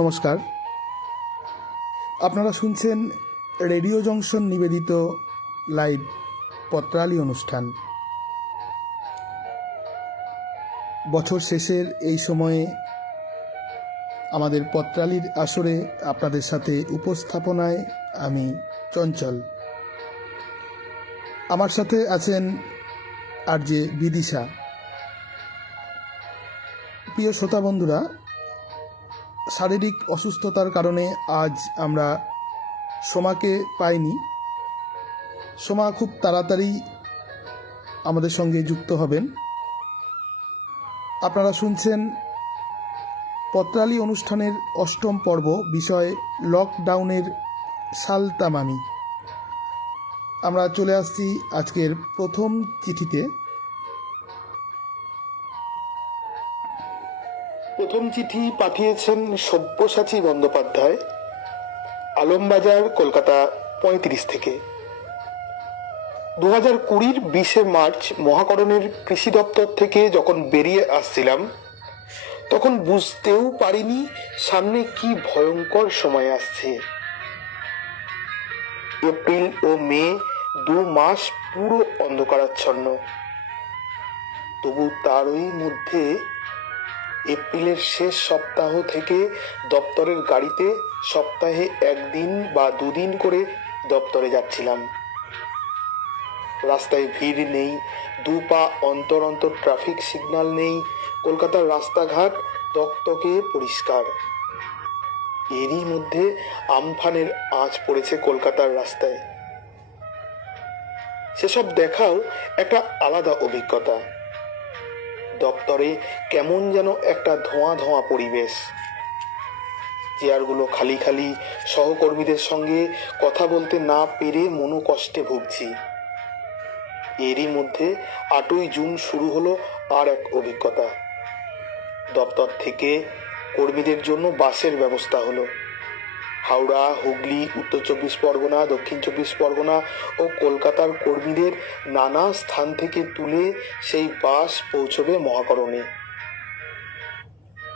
নমস্কার, আপনারা শুনছেন রেডিও জংশন নিবেদিত লাইভ পত্রালি অনুষ্ঠান। বছর শেষের এই সময়ে আমাদের পত্রালির আসরে আপনাদের সাথে উপস্থাপনায় আমি চঞ্চল। আমার সাথে আছেন আরজে বিদিশা। প্রিয় শ্রোতা বন্ধুরা, শারীরিক অসুস্থতার কারণে আজ আমরা সোমাকে পাইনি। সোমা খুব তাড়াতাড়ি আমাদের সঙ্গে যুক্ত হবেন। আপনারা শুনছেন পত্রালি অনুষ্ঠানের অষ্টম পর্ব, বিষয় লকডাউনের সালতামামি। আমরা চলে আসছি আজকের প্রথম চিঠিতে। প্রথম চিঠি পাঠিয়েছেন সব্যসাচী বন্দ্যোপাধ্যায়, আলমবাজার, কলকাতা 35 থেকে। 2020 20 মার্চ মহাকরণের কৃষি দপ্তর থেকে যখন বেরিয়ে আসছিলাম, তখন বুঝতেও পারিনি সামনে কি ভয়ঙ্কর সময় আসছে। এপ্রিল ও মে 2 মাস পুরো অন্ধকারাচ্ছন্ন। তবু তারই মধ্যে এপ্রিলের শেষ সপ্তাহ থেকে দপ্তরের গাড়িতে সপ্তাহে 1 দিন বা 2 দিন করে দপ্তরে যাচ্ছিলাম। রাস্তায় ভিড় নেই, 2 পা অন্তর অন্তর ট্রাফিক সিগন্যাল নেই, কলকাতার রাস্তাঘাট তকতকে পরিষ্কার। এরই মধ্যে আমফানের আঁচ পড়েছে কলকাতার রাস্তায়। সেসব দেখাও একটা আলাদা অভিজ্ঞতা। দপ্তরে কেমন যেন একটা ধোঁয়া ধোঁয়া পরিবেশ। চেয়ারগুলো খালি খালি, সহকর্মীদের সঙ্গে কথা বলতে না পেরে মনোকষ্টে ভুগছি। এরই মধ্যে 8ই জুন শুরু হলো আর এক অভিজ্ঞতা। দপ্তর থেকে কর্মীদের জন্য বাসের ব্যবস্থা হলো। হাওড়া, হুগলি, উত্তর 24 পরগনা, দক্ষিণ 24 পরগনা ও কলকাতার কর্মীদের নানা স্থান থেকে তুলে সেই বাস পৌঁছবে মহাকরণে।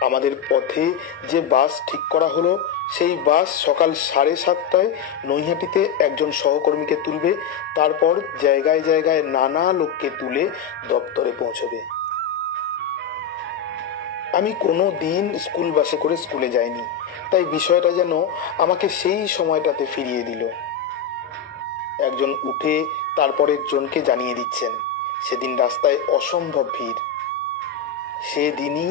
আমাদের পথে যে বাস ঠিক করা হলো, সেই বাস সকাল 7:30টায় নৈহাটিতে একজন সহকর্মীকে তুলবে, তারপর জায়গায় জায়গায় নানা লোককে তুলে দপ্তরে পৌঁছবে। আমি কোনো দিন স্কুল বাসে করে স্কুলে যাইনি, তাই বিষয়টা যেন আমাকে সেই সময়টাতে ফিরিয়ে দিল। একজন উঠে তারপরের জনকে জানিয়ে দিচ্ছেন সেদিন রাস্তায় অসম্ভব ভিড়। সেদিনই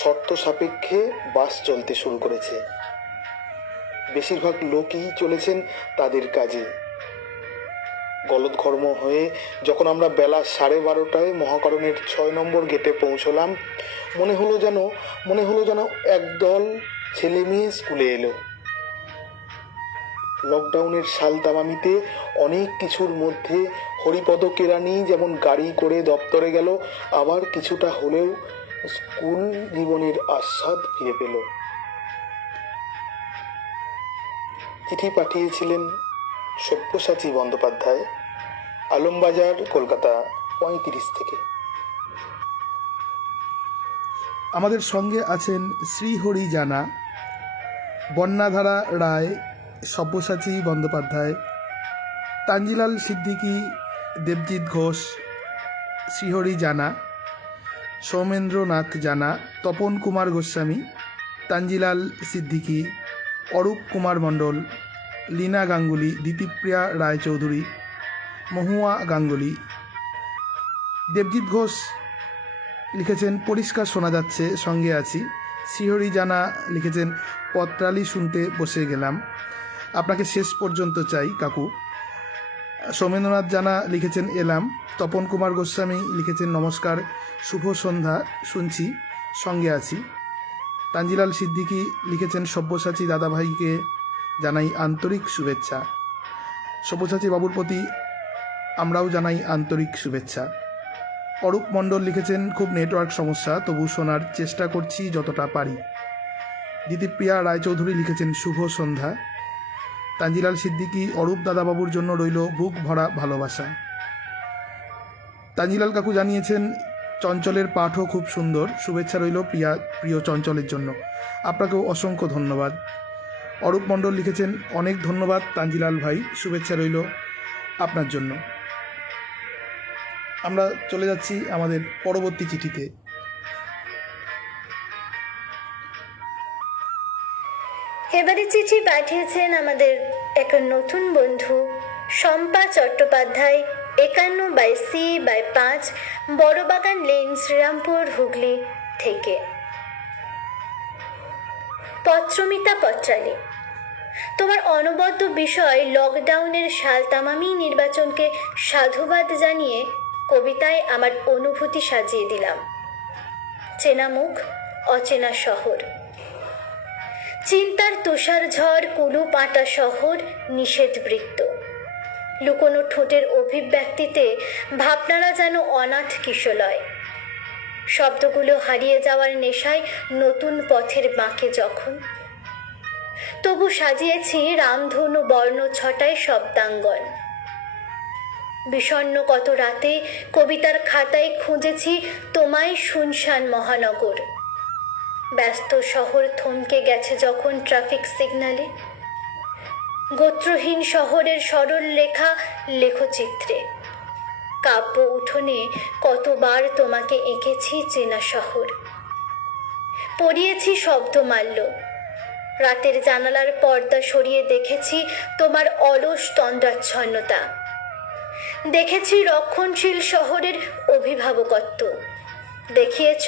শর্ত সাপেক্ষে বাস চলতে শুরু করেছে। বেশিরভাগ লোকই চলেছেন তাদের কাজে। গলদঘর্ম হয়ে যখন আমরা বেলা 12:30টায় মহাকরণের 6 নম্বর গেটে পৌঁছলাম, মনে হলো যেন একদল ছেলে মেয়ে স্কুলে এলো। লকডাউনের সালতামামিতে অনেক কিছুর মধ্যে হরিপদ কেরানি যেমন গাড়ি করে দপ্তরে গেল, আবার কিছুটা হলেও স্কুল জীবনের আস্বাদ ফিরে পেল। চিঠি পাঠিয়েছিলেন সব্যসাচী বন্দ্যোপাধ্যায়, আলমবাজার, কলকাতা 35 থেকে। আমাদের সঙ্গে আছেন শ্রীহরি জানা, বন্যাধারা রায়, সব্যসাচী বন্দ্যোপাধ্যায়, তাঞ্জিলাল সিদ্দিকী, দেবজিৎ ঘোষ, শ্রীহরি জানা, সৌমেন্দ্রনাথ জানা, তপন কুমার গোস্বামী, তাঞ্জিলাল সিদ্দিকী, অরূপ কুমার মণ্ডল, লীনা গাঙ্গুলি, দিতিপ্রিয়া রায়চৌধুরী, মহুয়া গাঙ্গুলি। দেবজিৎ ঘোষ লিখেছেন পরিষ্কার শোনা যাচ্ছে, সঙ্গে আছি। শ্রীহরি জানা লিখেছেন পত্রালি শুনতে বসে গেলাম, আপনাকে শেষ পর্যন্ত চাই কাকু। সৌমেন্দ্রনাথ জানা লিখেছেন এলাম। তপন কুমার গোস্বামী লিখেছেন নমস্কার, শুভ সন্ধ্যা, শুনছি, সঙ্গে আছি। তাঞ্জিলাল সিদ্দিকী লিখেছেন সব্যসাচী দাদাভাইকে জানাই আন্তরিক শুভেচ্ছা। সব্যসাচী বাবুর প্রতি আমরাও জানাই আন্তরিক শুভেচ্ছা। অরূপ মণ্ডল লিখেছেন খুব নেটওয়ার্ক সমস্যা, তবু শোনার চেষ্টা করছি যতটা পারি। দিতিপ্রিয়া রায়চৌধুরী লিখেছেন শুভ সন্ধ্যা। তাঞ্জিলাল সিদ্দিকী অরূপ দাদাবাবুর জন্য রইল বুক ভরা ভালোবাসা। তাঞ্জিলাল কাকু জানিয়েছেন চঞ্চলের পাঠও খুব সুন্দর। শুভেচ্ছা রইল প্রিয় চঞ্চলের জন্য। আপনাকেও অসংখ্য ধন্যবাদ। অরূপ মণ্ডল লিখেছেন, অনেক ধন্যবাদ তানজিলাল ভাই, শুভেচ্ছা রইল আপনার জন্য। আমরা চলে যাচ্ছি আমাদের পরবর্তী চিঠিতে। এবারে চিঠি পাঠিয়েছেন আমাদের এক নতুন বন্ধু শম্পা চট্টোপাধ্যায়, 51/C/5 বড়বাগান লেন, শ্রীরামপুর, হুগলি থেকে। পত্রমিতা পত্রালী, তোমার অনবদ্য বিষয় লকডাউনের সালতামামি নির্বাচনকে সাধুবাদ জানিয়ে কবিতায় আমার অনুভূতি সাজিয়ে দিলাম। চেনা মুখ, অচেনা শহর, চিন্তার তুষার ঝড়, কুলু পাটা শহর, নিষেধ বৃত্ত, লুকোনো ঠোঁটের অভিব্যক্তিতে ভাবনারা যেন অনাথ কিশলয়। শব্দগুলো হারিয়ে যাওয়ার নেশায় নতুন পথের বাঁকে যখন, তবু সাজিয়েছি রামধনু বর্ণ ছটায় শব্দাঙ্গন। বিষণ্ণ কত রাতে কবিতার খাতায় খুঁজেছি তোমায় শুনশান মহানগর। ব্যস্ত শহর থমকে গেছে যখন ট্রাফিক সিগন্যালে, গোত্রহীন শহরের সরল লেখা লেখচিত্রে। কাব্য উঠোনে কতবার তোমাকে এঁকেছি চেনা শহর, পড়িয়েছি শব্দমাল্য। রাতের জানালার পর্দা সরিয়ে দেখেছি তোমার অলস তন্দ্রাচ্ছন্নতা, দেখেছি রক্ষণশীল শহরের অভিভাবকত্ব, দেখিয়েছ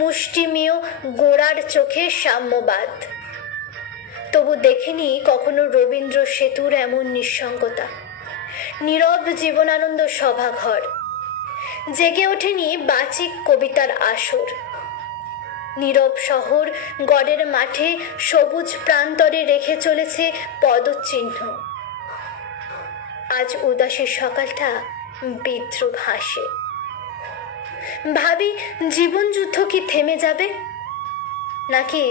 মুষ্টিমেয় গোড়ার চোখে সাম্যবাদ। তবু দেখিনি কখনো রবীন্দ্র সেতুর এমন নিঃসঙ্গতা, নীরব জীবনানন্দ সভাঘর, জেগে ওঠেনি বাচিক কবিতার আসর। নীরব শহর গড়ের মাঠে সবুজ প্রান্তরে রেখে চলেছে পদচিহ্ন। আজ উদাসী সকালটা বিদ্রুপ হাসে। ভাবি, জীবন যুদ্ধ কি থেমে যাবে, নাকি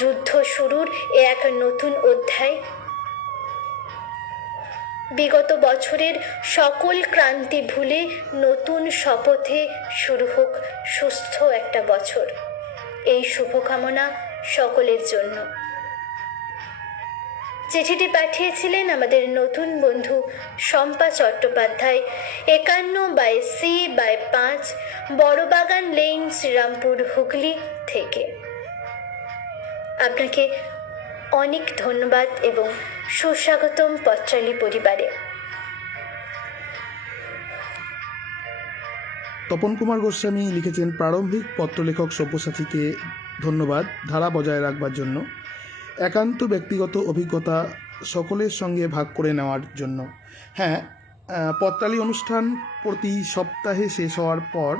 যুদ্ধ শুরুর এক নতুন অধ্যায়? বিগত বছরের সকল ক্রান্তি ভুলে নতুন শপথে শুরু হোক সুস্থ একটা বছর, এই শুভকামনা সকলের জন্য। চিঠিটি পাঠিয়েছিলেন আমাদের নতুন বন্ধু শম্পা চট্টোপাধ্যায়, 51/C/5 বড়বাগান লেন, শ্রীরামপুর, হুগলি থেকে। আপনাকে অনেক ধন্যবাদ এবং সুস্বাগতম পত্রালী পরিবারে। তপন কুমার গোস্বামী লিখেছেন, প্রারম্ভিক পত্রলেখক সব্যসাচীকে ধন্যবাদ ধারা বজায় রাখবার জন্য, একান্ত ব্যক্তিগত অভিজ্ঞতা সকলের সঙ্গে ভাগ করে নেওয়ার জন্য। হ্যাঁ, পত্রালী অনুষ্ঠান প্রতি সপ্তাহে শেষ হওয়ার পর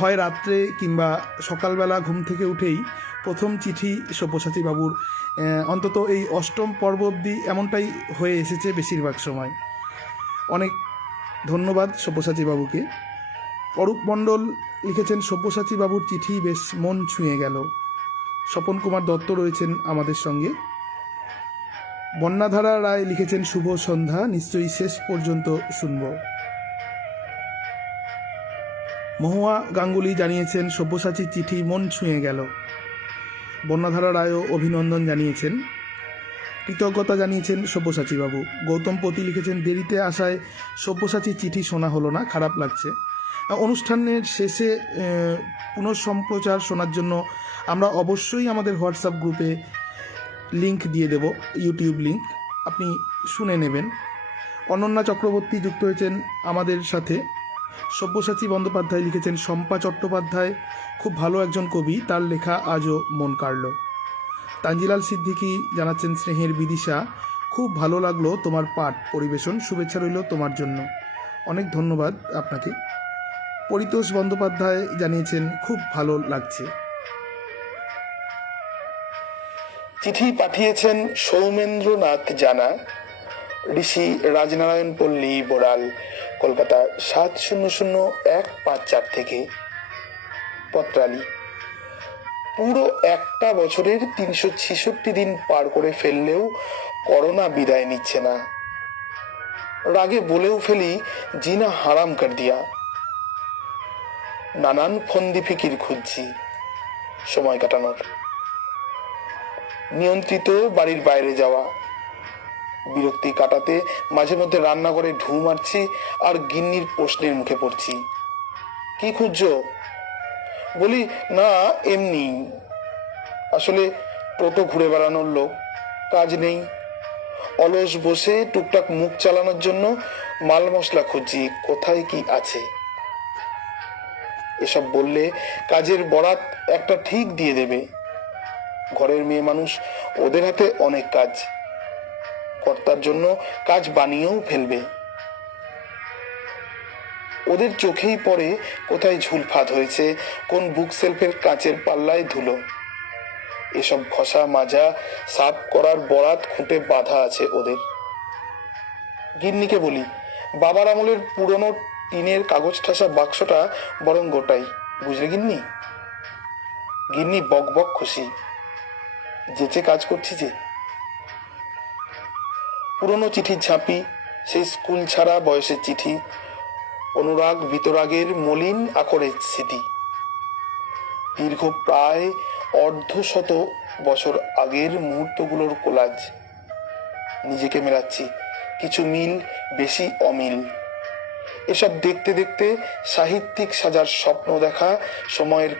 হয় রাত্রে কিংবা সকালবেলা ঘুম থেকে উঠেই প্রথম চিঠি সব্যসাচী বাবুর, অন্তত এই অষ্টম পর্ব অবধি এমনটাই হয়ে এসেছে বেশিরভাগ সময়। অনেক ধন্যবাদ সব্যসাচী বাবুকে। অরূপ মণ্ডল লিখেছেন, সব্যসাচী বাবুর চিঠি বেশ মন ছুঁয়ে গেল। স্বপন কুমার দত্ত রয়েছেন আমাদের সঙ্গে। বন্যাধারা রায় লিখেছেন, শুভ সন্ধ্যা, নিশ্চয়ই শেষ পর্যন্ত শুনব। মহুয়া গাঙ্গুলি জানিয়েছেন, সব্যসাচীর চিঠি মন ছুঁয়ে গেল। বন্যাধারা রায়ও অভিনন্দন জানিয়েছেন, কৃতজ্ঞতা জানিয়েছেন সব্যসাচী বাবু। গৌতম পতি লিখেছেন, দেরিতে আসায় সব্যসাচীর চিঠি শোনা হলো না, খারাপ লাগছে। অনুষ্ঠানের শেষে পুনঃসম্প্রচার শোনার জন্য আমরা অবশ্যই আমাদের হোয়াটসঅ্যাপ গ্রুপে লিংক দিয়ে দেব, ইউটিউব লিংক, আপনি শুনে নেবেন। অনন্যা চক্রবর্তী যুক্ত হয়েছেন আমাদের সাথে। সব্যসাচী বন্দ্যোপাধ্যায় লিখেছেন, শম্পা চট্টোপাধ্যায় খুব ভালো একজন কবি, তার লেখা আজও মন কাড়ল। তানজিলাল সিদ্দিকী জানাচ্ছেন, স্নেহের বিদিশা, খুব ভালো লাগলো তোমার পাঠ পরিবেশন, শুভেচ্ছা রইল তোমার জন্য। অনেক ধন্যবাদ আপনাকে। পরিতোষ বন্দ্যোপাধ্যায় জানিয়েছেন, খুব ভালো লাগছে। চিঠি পাঠিয়েছেন সৌমেন্দ্রনাথ জানা, ঋষি রাজনারায়ণ পল্লী, বোড়াল, কলকাতা 700154 থেকে। পত্রালী, পুরো একটা বছরের 366 দিন পার করে ফেললেও করোনা বিদায় নিচ্ছে না। রাগে বলেও ফেলি, জিনা হারাম কর দিয়া। নানান ফন্দি ফিকির খুঁজছি সময় কাটানোর। নিয়ন্ত্রিত বাড়ির বাইরে যাওয়া, বিরক্তি কাটাতে মাঝে মধ্যে রান্নাঘরে ঢু মারছি আর গিন্নির প্রশ্নের মুখে পড়ছি, কি খুঁজছো? বলি, না এমনি। আসলে টোটো ঘুরে বেড়ানোর লোক, কাজ নেই, অলস বসে টুকটাক মুখ চালানোর জন্য মাল মশলা খুঁজছি কোথায় কি আছে। এসব বললে কাজের বরাত একটা ঠিক দিয়ে দেবে। ঘরের মেয়ে মানুষ, ওদের হাতে অনেক কাজ, কর্তার জন্য কাজ বানিয়েও ফেলবে। ওদের চোখেই পড়ে কোথায় ঝুলফাত হয়েছে, কোন বুক সেলফের কাঁচের পাল্লায় ধুলো। এসব ঘষা মাজা সাফ করার বরাত খুঁটে বাঁধা আছে ওদের। গিন্নিকে বলি, বাবার আমলের পুরনো টিনের কাগজ ঠাসা বাক্সটা বরং গোটাই, বুঝলে গিন্নি? গিন্নি বক বক খুশি, যেচে কাজ করছি যে। পুরনো চিঠির ঝাঁপি, সেই স্কুল ছাড়া বয়সের চিঠি, অনুরাগ বিতরাগের মলিন আকরের স্মৃতি। দীর্ঘ প্রায় অর্ধশত বছর আগের মুহূর্তগুলোর কোলাজ। নিজেকে মেলাচ্ছি, কিছু মিল, বেশি অমিল। এসব দেখতে দেখতে সাহিত্যিক সাজার স্বপ্ন দেখা সময়ের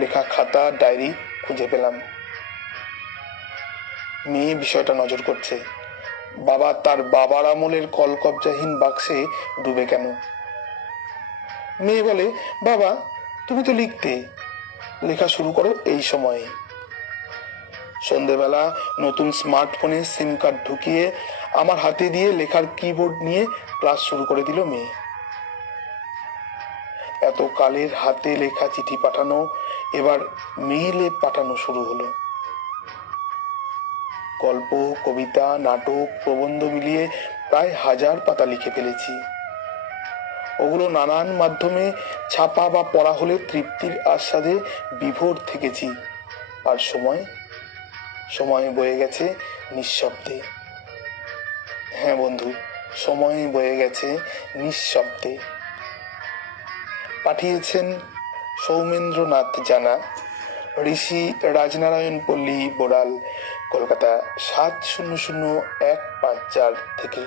লেখা খাতা, ডায়েরি খুঁজে পেলাম। মেয়ে বিষয়টা নজর করছে, বাবা তার বাবার আমলের কলকবজাহীন বাক্সে ডুবে কেন? মেয়ে বলে, বাবা তুমি তো লিখতে, লেখা শুরু করো এই সময়ে। সন্ধেবেলা নতুন স্মার্টফোনে সিম কার্ড ঢুকিয়ে আমার হাতে দিয়ে লেখার কিবোর্ড নিয়ে ক্লাস শুরু করে দিল মেয়ে। এত কালের হাতে লেখা চিঠি পাঠানো এবার মেইলে পাঠানো শুরু হলো। গল্প, কবিতা, নাটক, প্রবন্ধ মিলিয়ে প্রায় 1000 পাতা লিখে ফেলেছি। ওগুলো নানান মাধ্যমে ছাপা বা পড়া হলে তৃপ্তির আস্বাদে বিভোর থেকেছি। আর সময় বয়ে গেছে নিঃশব্দে। হ্যাঁ বন্ধু, সময় বয়ে গেছে নিঃশব্দে। পাঠিয়েছেন সৌমেন্দ্রনাথ জানা, ঋষি, রাজনারায়ণ পল্লী, বোড়াল, কলকাতা 700154 থেকে।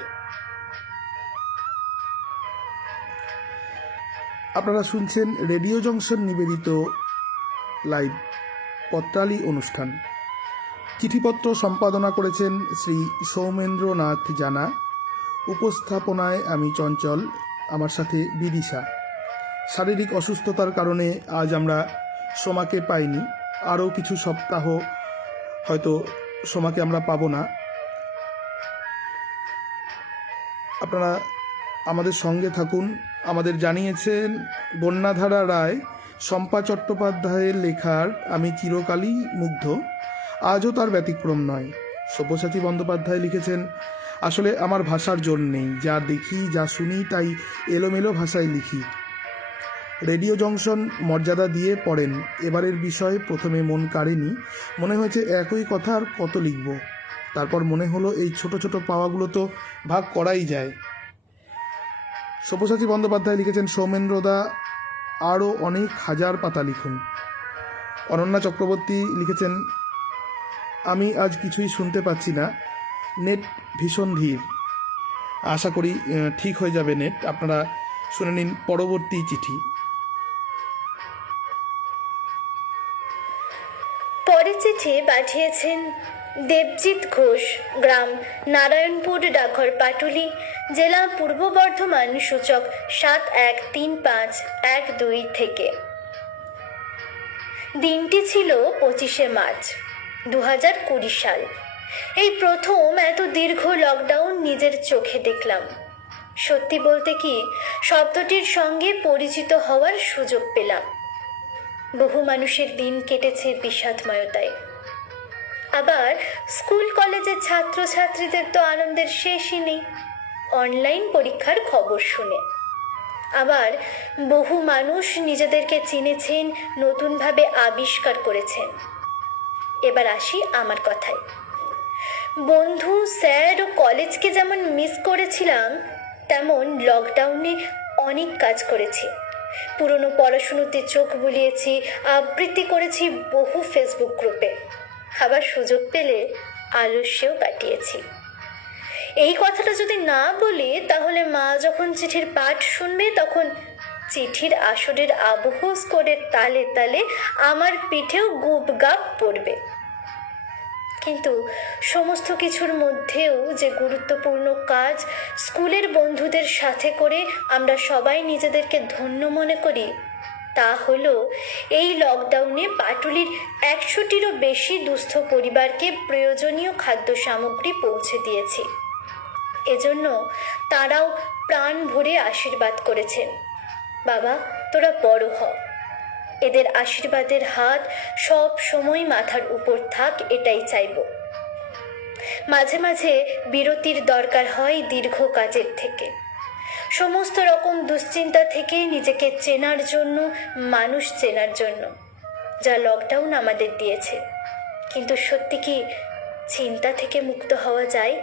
আপনারা শুনছেন রেডিও জংশন নিবেদিত লাইভ পত্রালী অনুষ্ঠান। চিঠিপত্র সম্পাদনা করেছেন শ্রী সৌমেন্দ্রনাথ জানা। উপস্থাপনায় আমি চঞ্চল, আমার সাথে বিদিশা। শারীরিক অসুস্থতার কারণে আজ আমরা সোমাকে পাইনি। আরও কিছু সপ্তাহ হয়তো সোমাকে আমরা পাবো না। আপনারা আমাদের সঙ্গে থাকুন। আমাদের জানিয়েছেন বন্যাধারা রায়, শম্পা চট্টোপাধ্যায়ের লেখার আমি চিরকালই মুগ্ধ, আজও তার ব্যতিক্রম নয়। সব্যসাচী বন্দ্যোপাধ্যায় লিখেছেন, আসলে আমার ভাষার জোর নেই, যা দেখি যা শুনি তাই এলোমেলো ভাষায় লিখি। রেডিও জংশন মর্যাদা দিয়ে পড়েন। এবারের বিষয় প্রথমে মন কাড়েনি, মনে হয়েছে একই কথা আর কত লিখব। তারপর মনে হলো এই ছোট ছোট পাওয়াগুলো তো ভাগ করাই যায়। সব্যসাচী বন্দ্যোপাধ্যায় লিখেছেন, সৌমেন্দ্রদা আরও অনেক 1000 পাতা লিখুন। অনন্যা চক্রবর্তী লিখেছেন, আমি আজ কিছুই শুনতে পাচ্ছি না, নেট ভীষণ ধীর। আশা করি ঠিক হয়ে যাবে নেট। আপনারা শুনে নিন পরবর্তী চিঠি। পরের চিঠি পাঠিয়েছেন দেবজিৎ ঘোষ, গ্রাম নারায়ণপুর, ডাকঘর পাটুলি, জেলা পূর্ব বর্ধমান, সূচক 713512 থেকে। দিনটি ছিল 25শে মার্চ 2020 সাল। এই প্রথম এত দীর্ঘ লকডাউন নিজের চোখে দেখলাম। সত্যি বলতে কি, শব্দটির সঙ্গে পরিচিত হওয়ার সুযোগ পেলাম। বহু মানুষের দিন কেটেছে বিষাদময়তায়। আবার স্কুল কলেজের ছাত্রছাত্রীদের তো আনন্দের শেষই নেই অনলাইন পরীক্ষার খবর শুনে। আবার বহু মানুষ নিজেদেরকে চিনেছেন, নতুনভাবে আবিষ্কার করেছেন। এবার আসি আমার কথায়। বন্ধু, স্যার ও কলেজকে যেমন মিস করেছিলাম, তেমন লকডাউনে অনেক কাজ করেছি। পুরনো পড়াশুনোতে চোখ বুলিয়েছি, আবৃত্তি করেছি বহু ফেসবুক গ্রুপে, আবার সুযোগ পেলে আলস্যেও কাটিয়েছি। এই কথাটা যদি না বলি তাহলে মা যখন চিঠির পাঠ শুনবে তখন চিঠির আসরের আবহ স্কোরের তালে তালে আমার পিঠেও গুপ গাপ পড়বে। কিন্তু সমস্ত কিছুর মধ্যেও যে গুরুত্বপূর্ণ কাজ স্কুলের বন্ধুদের সাথে করে আমরা সবাই নিজেদেরকে ধন্য মনে করি, তা হলো এই লকডাউনে পাটুলির 100টিরও বেশি দুস্থ পরিবারকে প্রয়োজনীয় খাদ্য সামগ্রী পৌঁছে দিয়েছি। এজন্য তারাও প্রাণ ভরে আশীর্বাদ করেছেন, বাবা তোরা বড় হ। এদের আশীর্বাদের হাত সব সময় মাথার উপর থাক, এটাই চাইব। মাঝে মাঝে বিরতির দরকার হয় দীর্ঘ কাজের থেকে, সমস্ত রকম দুশ্চিন্তা থেকে নিজেকে চেনার জন্য, মানুষ চেনার জন্য, যা লকডাউন আমাদের দিয়েছে। কিন্তু সত্যি কি চিন্তা থেকে মুক্ত হওয়া যায়?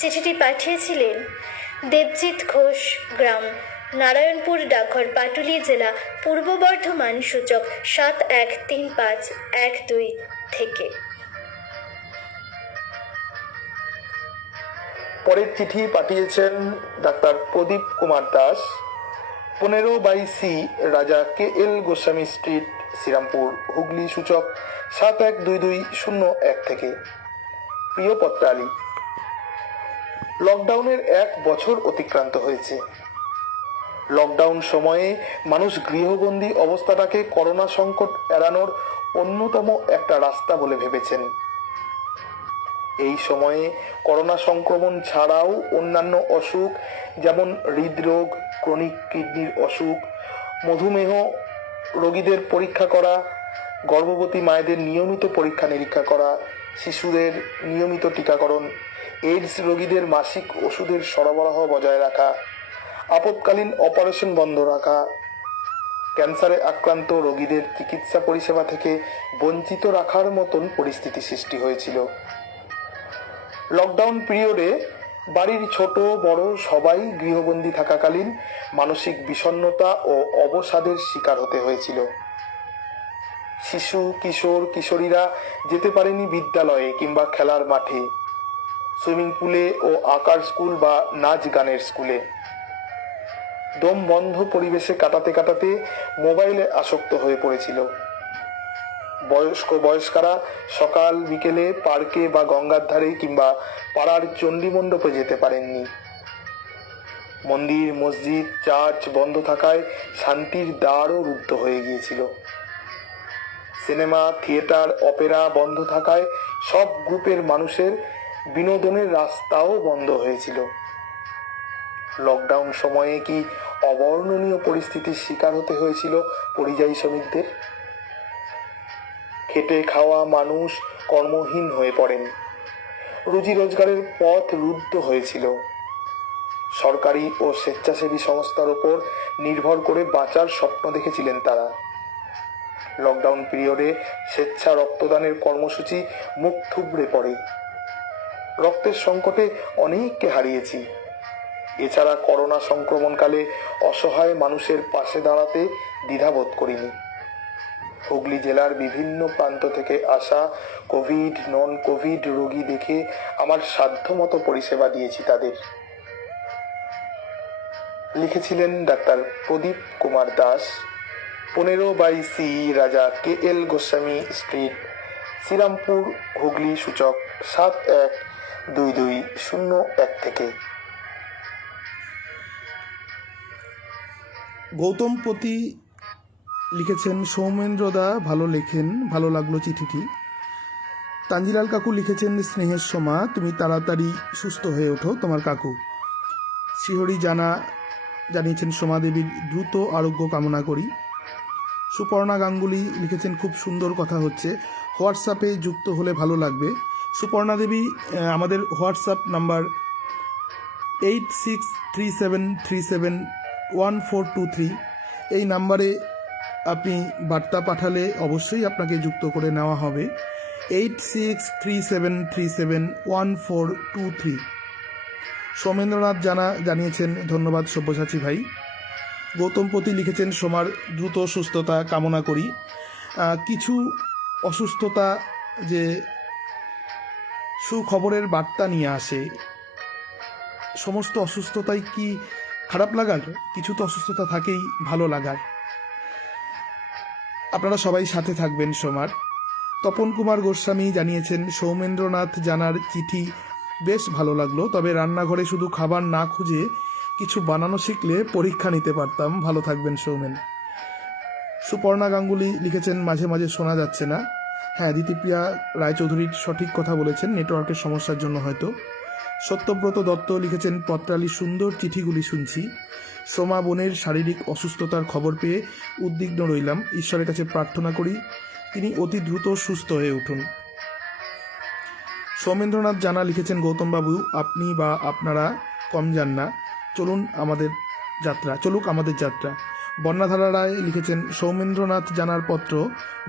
চিঠিটি পাঠিয়েছিলেন দেবজিৎ ঘোষ, গ্রাম নারায়ণপুর, ডাকঘর পাটুলি, জেলা পূর্ব বর্ধমান, সূচক 713512 থেকে। পরের চিঠি পাঠিয়েছেন ডাক্তার প্রদীপ কুমার দাস, 15/C, রাজা KL গোস্বামী স্ট্রিট, শ্রীরামপুর, হুগলি, সূচক 712201 থেকে। প্রিয় পত্রালী, লকডাউনের 1 বছর অতিক্রান্ত হয়েছে। লকডাউন সময়ে মানুষ গৃহবন্দী অবস্থাটাকে করোনা সংকট এড়ানোর অন্যতম একটা রাস্তা বলে ভেবেছেন। এই সময়ে করোনা সংক্রমণ ছাড়াও অন্যান্য অসুখ যেমন হৃদরোগ, ক্রনিক কিডনির অসুখ, মধুমেহ রোগীদের পরীক্ষা করা, গর্ভবতী মায়েদের নিয়মিত পরীক্ষা নিরীক্ষা করা, শিশুদের নিয়মিত টিকাকরণ, এইডস রোগীদের মাসিক ওষুধের সরবরাহ বজায় রাখা, আপৎকালীন অপারেশন বন্ধ রাখা, ক্যান্সারে আক্রান্ত রোগীদের চিকিৎসা পরিষেবা থেকে বঞ্চিত রাখার মতন পরিস্থিতি সৃষ্টি হয়েছিল। লকডাউন পিরিয়ডে বাড়ির ছোট বড় সবাই গৃহবন্দী থাকাকালীন মানসিক বিষণ্ণতা ও অবসাদের শিকার হতে হয়েছিল। শিশু, কিশোর, কিশোরীরা যেতে পারেনি বিদ্যালয়ে কিংবা খেলার মাঠে, সুইমিং পুলে ও আঁকার স্কুল বা নাচ গানের স্কুলে। দম বন্ধ পরিবেশে কাটাতে কাটাতে মোবাইলে আসক্ত হয়ে পড়েছিল। বয়স্করা সকাল বিকেলে পার্কে বা গঙ্গার ধারে কিংবা পাড়ার চণ্ডী মণ্ডপে যেতে পারেননি। মন্দির, মসজিদ, চার্চ বন্ধ থাকায় শান্তির দ্বারও রুদ্ধ হয়ে গিয়েছিল। সিনেমা, থিয়েটার, অপেরা বন্ধ থাকায় সব গ্রুপের মানুষের বিনোদনের রাস্তাও বন্ধ হয়েছিল। লকডাউন সময়ে কি অবর্ণনীয় পরিস্থিতির শিকার হতে হয়েছিল পরিযায়ী শ্রমিকদের। খেটে খাওয়া মানুষ কর্মহীন হয়ে পড়েন, রুজি রোজগারের পথ রুদ্ধ হয়েছিল। সরকারি ও স্বেচ্ছাসেবী সংস্থার উপর নির্ভর করে বাঁচার স্বপ্ন দেখেছিলেন তারা। লকডাউন পিরিয়ডে স্বেচ্ছা রক্তদানের কর্মসূচি মুখ থুবড়ে পড়ে। রক্তের সংকটে অনেককে হারিয়েছি। এছাড়া করোনা সংক্রমণকালে অসহায় মানুষের পাশে দাঁড়াতে দ্বিধাবোধ করিনি। হুগলি জেলার বিভিন্ন প্রান্ত থেকে আসা কোভিড, নন কোভিড রোগী দেখে আমার সাধ্যমতো পরিষেবা দিয়েছি তাদের। লিখেছিলেন ডাক্তার প্রদীপ কুমার দাস, 15/C, রাজা KL গোস্বামী স্ট্রিট, শ্রীরামপুর, হুগলি, সূচক 712201 থেকে। গৌতমপতি লিখেছেন, সৌমেন্দ্রদা ভালো লেখেন, ভালো লাগলো চিঠিটি। তাঞ্জিলাল কাকু লিখেছেন, স্নেহের সোমা, তুমি তাড়াতাড়ি সুস্থ হয়ে ওঠো, তোমার কাকু। শ্রীহরি জানিয়েছেন সোমা দেবীর দ্রুত আরোগ্য কামনা করি। সুপর্ণা গাঙ্গুলি লিখেছেন, খুব সুন্দর কথা হচ্ছে, হোয়াটসঅ্যাপে যুক্ত হলে ভালো লাগবে। সুপর্ণা দেবী, আমাদের হোয়াটসঅ্যাপ নাম্বার 8637371423, এই নাম্বারে আপনি বার্তা পাঠালে অবশ্যই আপনাকে যুক্ত করে নেওয়া হবে। 8637371423। সৌমেন্দ্রনাথ জানা জানিয়েছেন ধন্যবাদ সব্যসাচী ভাই। গৌতমপতি লিখেছেন সোমার দ্রুত সুস্থতা কামনা করি। কিছু অসুস্থতা যে সুখবরের বার্তা নিয়ে আসে, সমস্ত অসুস্থতাই কি খারাপ লাগার? কিছু তো অসুস্থতা থাকেই ভালো লাগার। আপনারা সবাই সাথে থাকবেন সোমার। তপন কুমার গোস্বামী জানিয়েছেন সৌমেন্দ্রনাথ জানার চিঠি বেশ ভালো লাগলো, তবে রান্নাঘরে শুধু খাবার না খুঁজে কিছু বানানো শিখলে পরীক্ষা নিতে পারতাম। ভালো থাকবেন সৌমেন। সুপর্ণা গাঙ্গুলি লিখেছেন মাঝে মাঝে শোনা যাচ্ছে না। হ্যাঁ, দিতিপ্রিয়া রায়চৌধুরীর সঠিক কথা বলেছেন, নেটওয়ার্কের সমস্যার জন্য হয়তো। সত্যব্রত দত্ত লিখেছেন পত্রালি সুন্দর চিঠিগুলি শুনছি। সোমা বোনের শারীরিক অসুস্থতার খবর পেয়ে উদ্বিগ্ন রইলাম, ঈশ্বরের কাছে প্রার্থনা করি তিনি অতি দ্রুত সুস্থ হয়ে উঠুন। সৌমেন্দ্রনাথ জানা লিখেছেন গৌতমবাবু আপনি বা আপনারা কম যান না, চলুক আমাদের যাত্রা। বন্যাধারা রায় লিখেছেন সৌমেন্দ্রনাথ জানার পত্র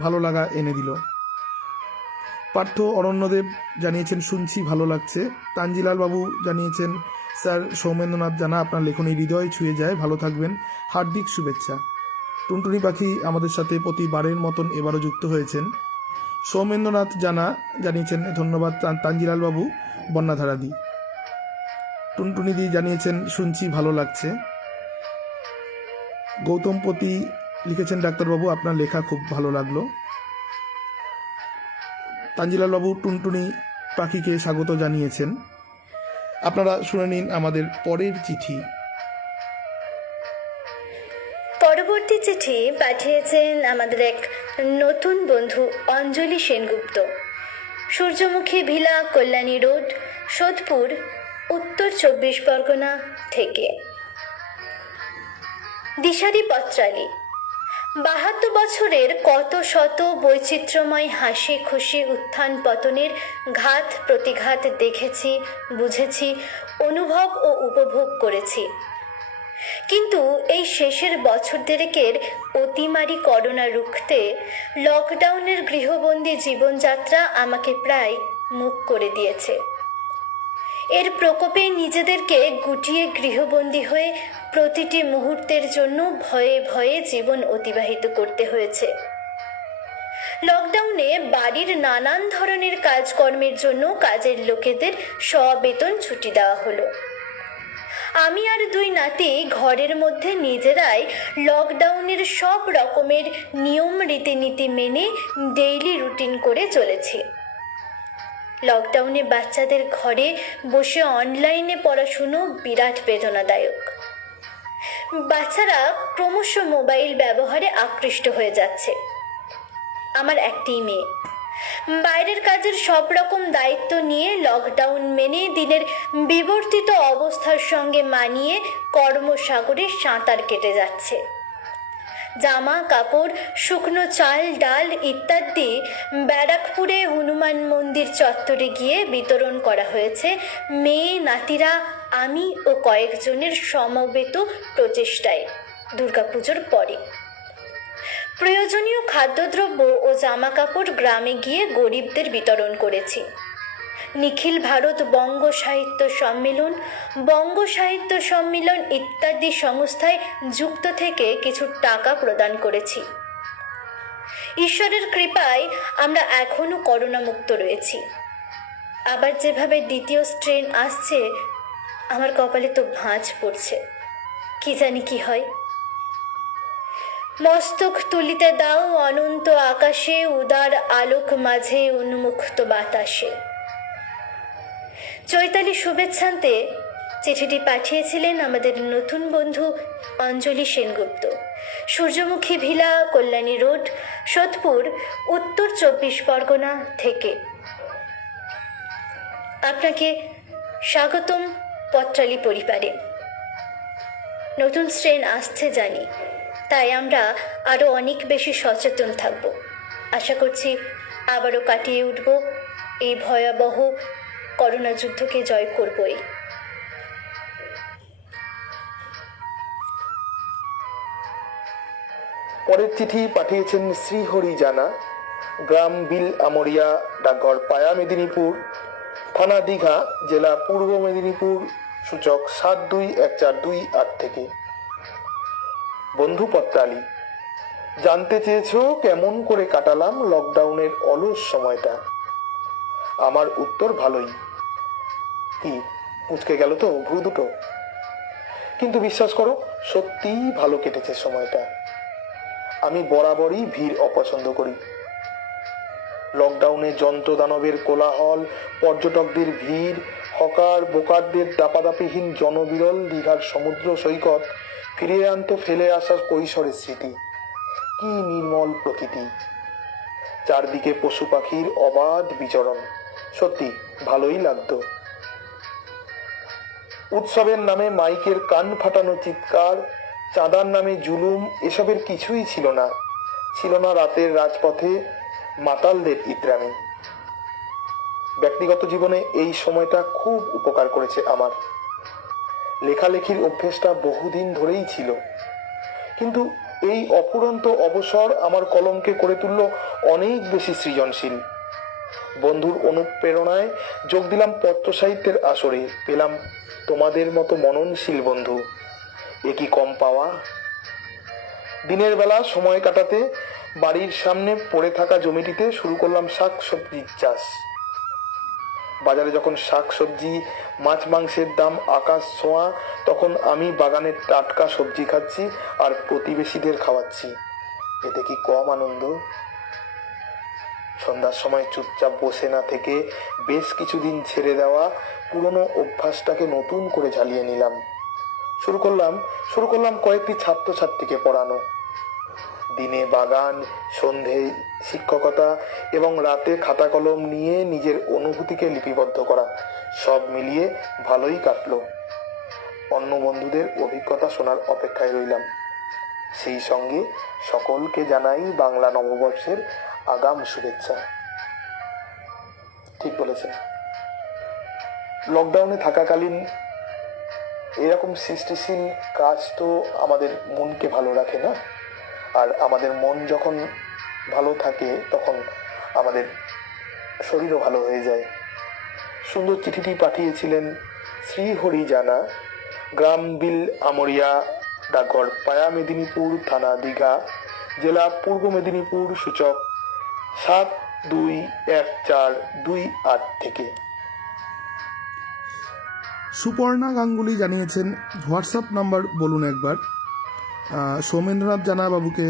ভালো লাগা এনে দিল। পার্থ অরণ্যদেব জানিয়েছেন শুনছি ভালো লাগছে। তানজিলাল বাবু জানিয়েছেন স্যার সৌমেন্দ্রনাথ জানা আপনার লেখনী হৃদয় ছুঁয়ে যায়, ভালো থাকবেন, হার্দিক শুভেচ্ছা। টুনটুনি পাখি আমাদের সাথে প্রতিবারের মতন এবারও যুক্ত হয়েছেন। সৌমেন্দ্রনাথ জানা জানিয়েছেন ধন্যবাদ তানজিলাল বাবু বন্যাধারাদি। টুনটুনিদি জানিয়েছেন শুনছি ভালো লাগছে। গৌতমপতি লিখেছেন ডাক্তারবাবু আপনার লেখা খুব ভালো লাগলো। তানজিলাল বাবু টুনটুনি পাখিকে স্বাগত জানিয়েছেন। আপনারা শুনে নিন আমাদের পরের চিঠি। পরবর্তী চিঠি পাঠিয়েছেন আমাদের এক নতুন বন্ধু অঞ্জলি সেনগুপ্ত, সূর্যমুখী ভিলা, কল্যাণী রোড, সোদপুর, উত্তর 24 পরগনা থেকে। দিশারি পত্রালি। 72 বছরের কত শত বৈচিত্র্যময় হাসি খুশি উত্থান পতনের ঘাত প্রতিঘাত দেখেছি, বুঝেছি, অনুভব ও উপভোগ করেছি। কিন্তু এই শেষের বছর দেড়েকের অতিমারি করোনা রুখতে লকডাউনের গৃহবন্দী জীবনযাত্রা আমাকে প্রায় মুখ করে দিয়েছে। এর প্রকোপে নিজেদেরকে গুটিয়ে গৃহবন্দী হয়ে প্রতিটি মুহূর্তের জন্য ভয়ে ভয়ে জীবন অতিবাহিত করতে হয়েছে। লকডাউনে বাড়ির নানান ধরনের কাজকর্মের জন্য কাজের লোকেদের সবেতন ছুটি দেওয়া হলো। আমি আর দুই নাতি ঘরের মধ্যে নিজেরাই লকডাউনের সব রকমের নিয়ম রীতিনীতি মেনে ডেইলি রুটিন করে চলেছি। লকডাউনে বাচ্চাদের ঘরে বসে অনলাইনে পড়াশুনো বিরাট বেদনাদায়ক। বাচ্চারা ক্রমশ মোবাইল ব্যবহারে আকৃষ্ট হয়ে যাচ্ছে। আমার একটি মেয়ে বাইরের কাজের সব রকম দায়িত্ব নিয়ে লকডাউন মেনে দিনের বিবর্তিত অবস্থার সঙ্গে মানিয়ে কর্মসাগরে সাঁতার কেটে যাচ্ছে। জামা কাপড়, শুকনো চাল ডাল ইত্যাদি ব্যারাকপুরে হনুমান মন্দির চত্বরে গিয়ে বিতরণ করা হয়েছে মেয়ে নাতিরা, আমি ও কয়েকজনের সমবেত প্রচেষ্টায় দুর্গাপুজোর পরে। প্রয়োজনীয় খাদ্যদ্রব্য ও জামা কাপড় গ্রামে গিয়ে গরিবদের বিতরণ করেছি। নিখিল ভারত বঙ্গ সাহিত্য সম্মেলন ইত্যাদি সংস্থায় যুক্ত থেকে কিছু টাকা প্রদান করেছি। ঈশ্বরের কৃপায় আমরা এখনো করোনা মুক্ত রয়েছি। আবার যেভাবে দ্বিতীয় স্ট্রেন আসছে, আমার কপালে তো ভাঁজ পড়ছে, কি জানি কি হয়। মস্তক তুলিতে দাও অনন্ত আকাশে, উদার আলোক মাঝে উন্মুক্ত বাতাসে। চৈতালি শুভেচ্ছান্তে চিঠিটি পাঠিয়েছিলেন আমাদের নতুন বন্ধু অঞ্জলি সেনগুপ্ত, সূর্যমুখী ভিলা, কল্যাণী রোড, সোদপুর, উত্তর 24 পরগনা থেকে। আপনাকে স্বাগতম পত্রালি পরিবারে। নতুন স্ট্রেন আসছে জানি, তাই আমরা আরো অনেক বেশি সচেতন থাকব। আশা করছি আবারও কাটিয়ে উঠব এই ভয়াবহ করোনা যুদ্ধকে জয় করবই। পরের চিঠি পাঠিয়েছেন শ্রীহরি জানা, গ্রাম বিল আমরিয়া, ডাকঘর পায়া, মেদিনীপুর, থানা দীঘা, জেলা পূর্ব মেদিনীপুর, সূচক 721428 থেকে। বন্ধু পত্রালী, জানতে চেয়েছো কেমন করে কাটালাম লকডাউনের অলস সময়টা। আমার উত্তর ভালোই। কি মুচকে গেল তো ভ্রু দুটো? কিন্তু বিশ্বাস করো, সত্যিই ভালো কেটেছে সময়টা। আমি বরাবরই ভিড় অপছন্দ করি। লকডাউনে যন্ত্রদানবের কোলাহল, পর্যটকদের ভিড়, হকার বোকারদের দাপাদাপিহীন জনবিরল দীঘার সমুদ্র সৈকত ফিরিয়ে আনতো ফেলে আসা কৈশোরের স্মৃতি। কি নির্মল প্রকৃতি, চারদিকে পশু পাখির অবাধ বিচরণ। সত্যি ভালোই লাগতো। উৎসবের নামে মাইকের কান ফাটানো চিৎকার, চাঁদার নামে জুলুম, এসবের কিছুই ছিল না। ছিল না রাতের রাজপথে মাতালদের ইতরামি। ব্যক্তিগত জীবনে এই সময়টা খুব উপকার করেছে আমার। লেখালেখির অভ্যেসটা বহুদিন ধরেই ছিল, কিন্তু এই অফুরন্ত অবসর আমার কলমকে করে তুলল অনেক বেশি সৃজনশীল। বন্ধুর অনুপ্রেরণায় যোগ দিলাম পত্র সাহিত্যের আসরে, পেলাম তোমাদের মতো মননশীল বন্ধু। এ কি কম পাওয়া? দিনের বেলা সময় কাটাতে বাড়ির সামনে পড়ে থাকা জমিটিতে শুরু করলাম শাক সবজির চাষ। বাজারে যখন শাক সবজি মাছ মাংসের দাম আকাশ ছোঁয়া, তখন আমি বাগানের টাটকা সবজি খাচ্ছি আর প্রতিবেশীদের খাওয়াচ্ছি। এতে কি কম আনন্দ? সন্ধ্যার সময় চুপচাপ বসে না থেকে বেশ কিছুদিন ছেড়ে দেওয়া পুরনো অভ্যাসটাকে নতুন করে ঝালিয়ে নিলাম। শুরু করলাম কয়েকটি ছাত্রছাত্রীকে পড়ানো। দিনে বাগান, সন্ধে শিক্ষকতা এবং রাতে খাতা কলম নিয়ে নিজের অনুভূতিকে লিপিবদ্ধ করা, সব মিলিয়ে ভালোই কাটলো। অন্য বন্ধুদের অভিজ্ঞতা শোনার অপেক্ষায় রইলাম। সেই সঙ্গে সকলকে জানাই বাংলা নববর্ষের আগাম শুভেচ্ছা। ঠিক বলেছেন, লকডাউনে থাকাকালীন এরকম সৃষ্টিশীল কাজ তো আমাদের মনকে ভালো রাখে না? আর আমাদের মন যখন ভালো থাকে তখন আমাদের শরীরও ভালো হয়ে যায়। সুন্দর চিঠিটি পাঠিয়েছিলেন শ্রীহরি জানা, গ্রাম বিল আমরিয়া, ডাকঘর পায়া মেদিনীপুর, থানা দীঘা, জেলা পূর্ব মেদিনীপুর, সূচক 721428 থেকে। সুপর্ণা গাঙ্গুলি জানিয়েছেন, হোয়াটসঅ্যাপ নাম্বার বলুন একবার। সৌমেন্দ্রনাথ জানা বাবুকে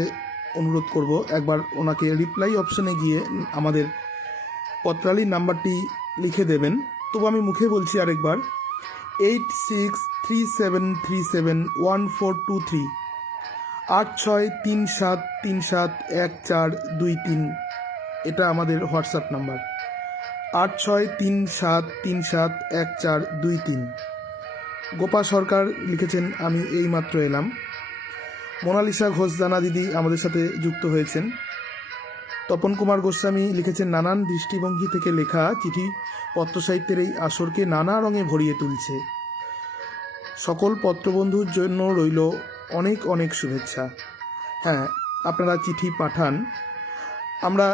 অনুরোধ করব একবার ওনাকে রিপ্লাই অপশনে গিয়ে আমাদের পত্রালীর নাম্বারটি লিখে দেবেন। তবু আমি মুখে বলছি আরেকবার, 8637371423, 8637371423। এটা আমাদের হোয়াটসঅ্যাপ নাম্বার, 8637371423। গোপা সরকার লিখেছেন, আমি এইমাত্র এলাম। মোনালিসা ঘোষ জানা দিদি আমাদের সাথে যুক্ত হয়েছেন। তপন কুমার গোস্বামী লিখেছেন, নানান দৃষ্টিভঙ্গি থেকে লেখা চিঠি পত্র সাহিত্যের এই আসরকে নানা রঙে ভরিয়ে তুলছে। সকল পত্রবন্ধুর জন্য রইল অনেক অনেক শুভেচ্ছা। হ্যাঁ, আপনারা চিঠি পাঠান, আমরা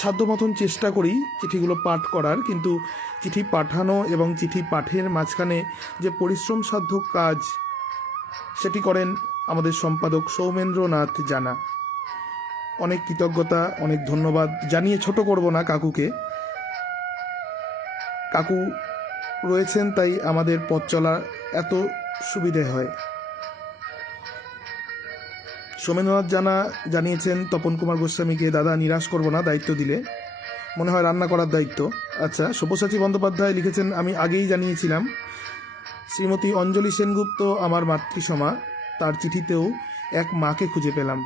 সাধ্য মতন চেষ্টা করি চিঠিগুলো পাঠ করার, কিন্তু চিঠি পাঠানো এবং চিঠি পাঠের মাঝখানে যে পরিশ্রম সাধ্য কাজ সেটি করেন আমাদের সম্পাদক সৌমেন্দ্রনাথ জানা। অনেক কৃতজ্ঞতা, অনেক ধন্যবাদ জানিয়ে ছোট করব না কাকুকে। কাকু রয়েছেন তাই আমাদের পথ চলা এত সুবিধে হয়। সৌমেন্দ্রনাথ জানা জানিয়েছেন তপন কুমার গোস্বামীকে, দাদা নিরাশ করব না, দায়িত্ব দিলে মনে হয় রান্না করার দায়িত্ব। আচ্ছা, সব্যসাচী বন্দ্যোপাধ্যায় লিখেছেন, আমি আগেই জানিয়েছিলাম শ্রীমতী অঞ্জলি সেনগুপ্ত আমার মাতৃসমা, তার চিঠিতেও এক মাকে খুঁজে পেলাম।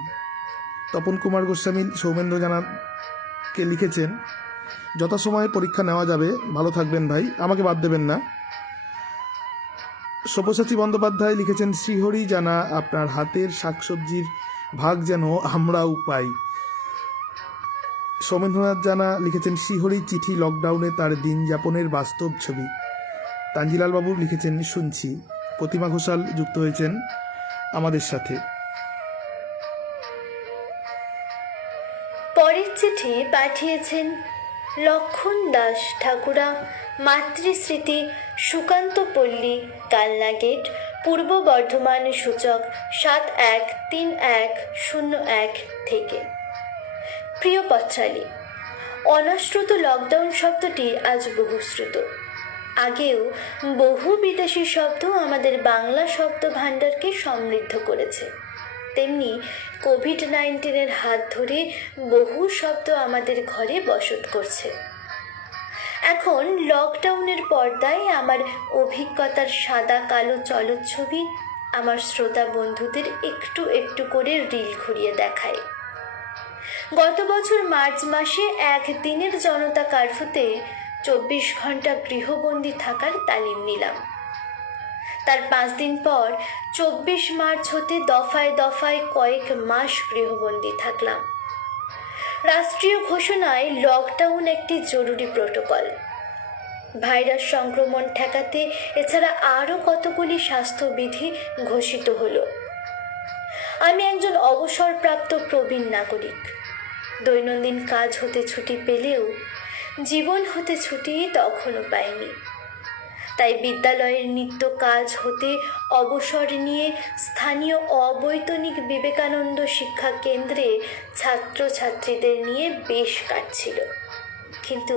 তপন কুমার গোস্বামী সৌমেন্দ্র জানাকে লিখেছেন, যথাসময়ে পরীক্ষা নেওয়া যাবে, ভালো থাকবেন ভাই, আমাকে বাদ দেবেন না। সব্যসাচী বন্দ্যোপাধ্যায় লিখেছেন, শ্রীহরি জানা আপনার হাতের শাকসবজির ভাগ যেন আমরাও পাই। সৌমেন্দ্রনাথ জানা লিখেছেন, শ্রীহরির চিঠি লকডাউনে তার দিন যাপনের বাস্তব ছবি। তাঞ্জিলাল বাবু লিখেছেন, শুনছি। প্রতিমা ঘোষাল যুক্ত হয়েছেন আমাদের সাথে। পরের চিঠি পাঠিয়েছেন লক্ষণ দাস ঠাকুরা, মাতৃস্মৃতি, সুকান্ত পল্লী, কালনা গেট, পূর্ব বর্ধমান, সূচক 713101 থেকে। প্রিয় পত্রালী, অনাশ্রুত লকডাউন শব্দটি আজ বহুশ্রুত। আগেও বহু বিদেশি শব্দ আমাদের বাংলা শব্দ ভাণ্ডারকে সমৃদ্ধ করেছে, তেমনি কোভিড-19-এর হাত ধরে বহু শব্দ আমাদের ঘরে বসত করছে। এখন লকডাউনের পর্দায় আমার অভিজ্ঞতার সাদা কালো চলচ্ছবি আমার শ্রোতা বন্ধুদের একটু একটু করে রিল ঘুরিয়ে দেখায়। গত বছর মার্চ মাসে একদিনের জনতা কারফিউতে 24 ঘন্টা গৃহবন্দী থাকার তালিম নিলাম। তার 5 দিন পর 24 মার্চ হতে দফায় দফায় কয়েক মাস গৃহবন্দী থাকলাম। রাষ্ট্রীয় ঘোষণায় লকডাউন একটি জরুরি প্রোটোকল। ভাইরাস সংক্রমণ ঠেকাতে এছাড়া আরও কতগুলি স্বাস্থ্যবিধি ঘোষিত হলো। আমি একজন অবসরপ্রাপ্ত প্রবীণ নাগরিক। দৈনন্দিন কাজ হতে ছুটি পেলেও জীবন হতে ছুটি তখনও পাইনি। তাই বিদ্যালয়ের নিত্য কাজ হতে অবসর নিয়ে স্থানীয় অবৈতনিক বিবেকানন্দ শিক্ষা কেন্দ্রে ছাত্রছাত্রীদের নিয়ে বেশ কাটছিল, কিন্তু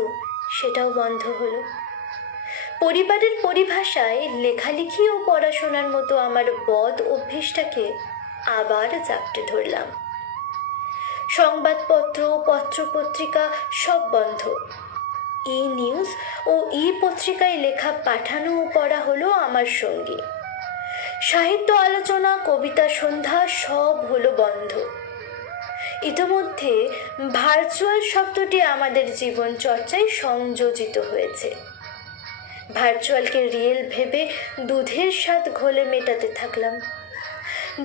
সেটাও বন্ধ হলো। পরিবারের পরিভাষায় লেখালেখি ও পড়াশোনার মতো আমার বদ অভ্যেসটাকে আবার জাপটে ধরলাম। সংবাদপত্র, পত্রপত্রিকা সব বন্ধ। ই নিউজ ও ই পত্রিকায় লেখা পাঠানো ও পড়া হলো আমার সঙ্গী। সাহিত্য আলোচনা, কবিতা সন্ধ্যা সব হলো বন্ধ। ইতোমধ্যে ভার্চুয়াল শব্দটি আমাদের জীবন চর্চায় সংযোজিত হয়েছে। ভার্চুয়ালকে রিয়েল ভেবে দুধের স্বাদ ঘোলে মেটাতে থাকলাম।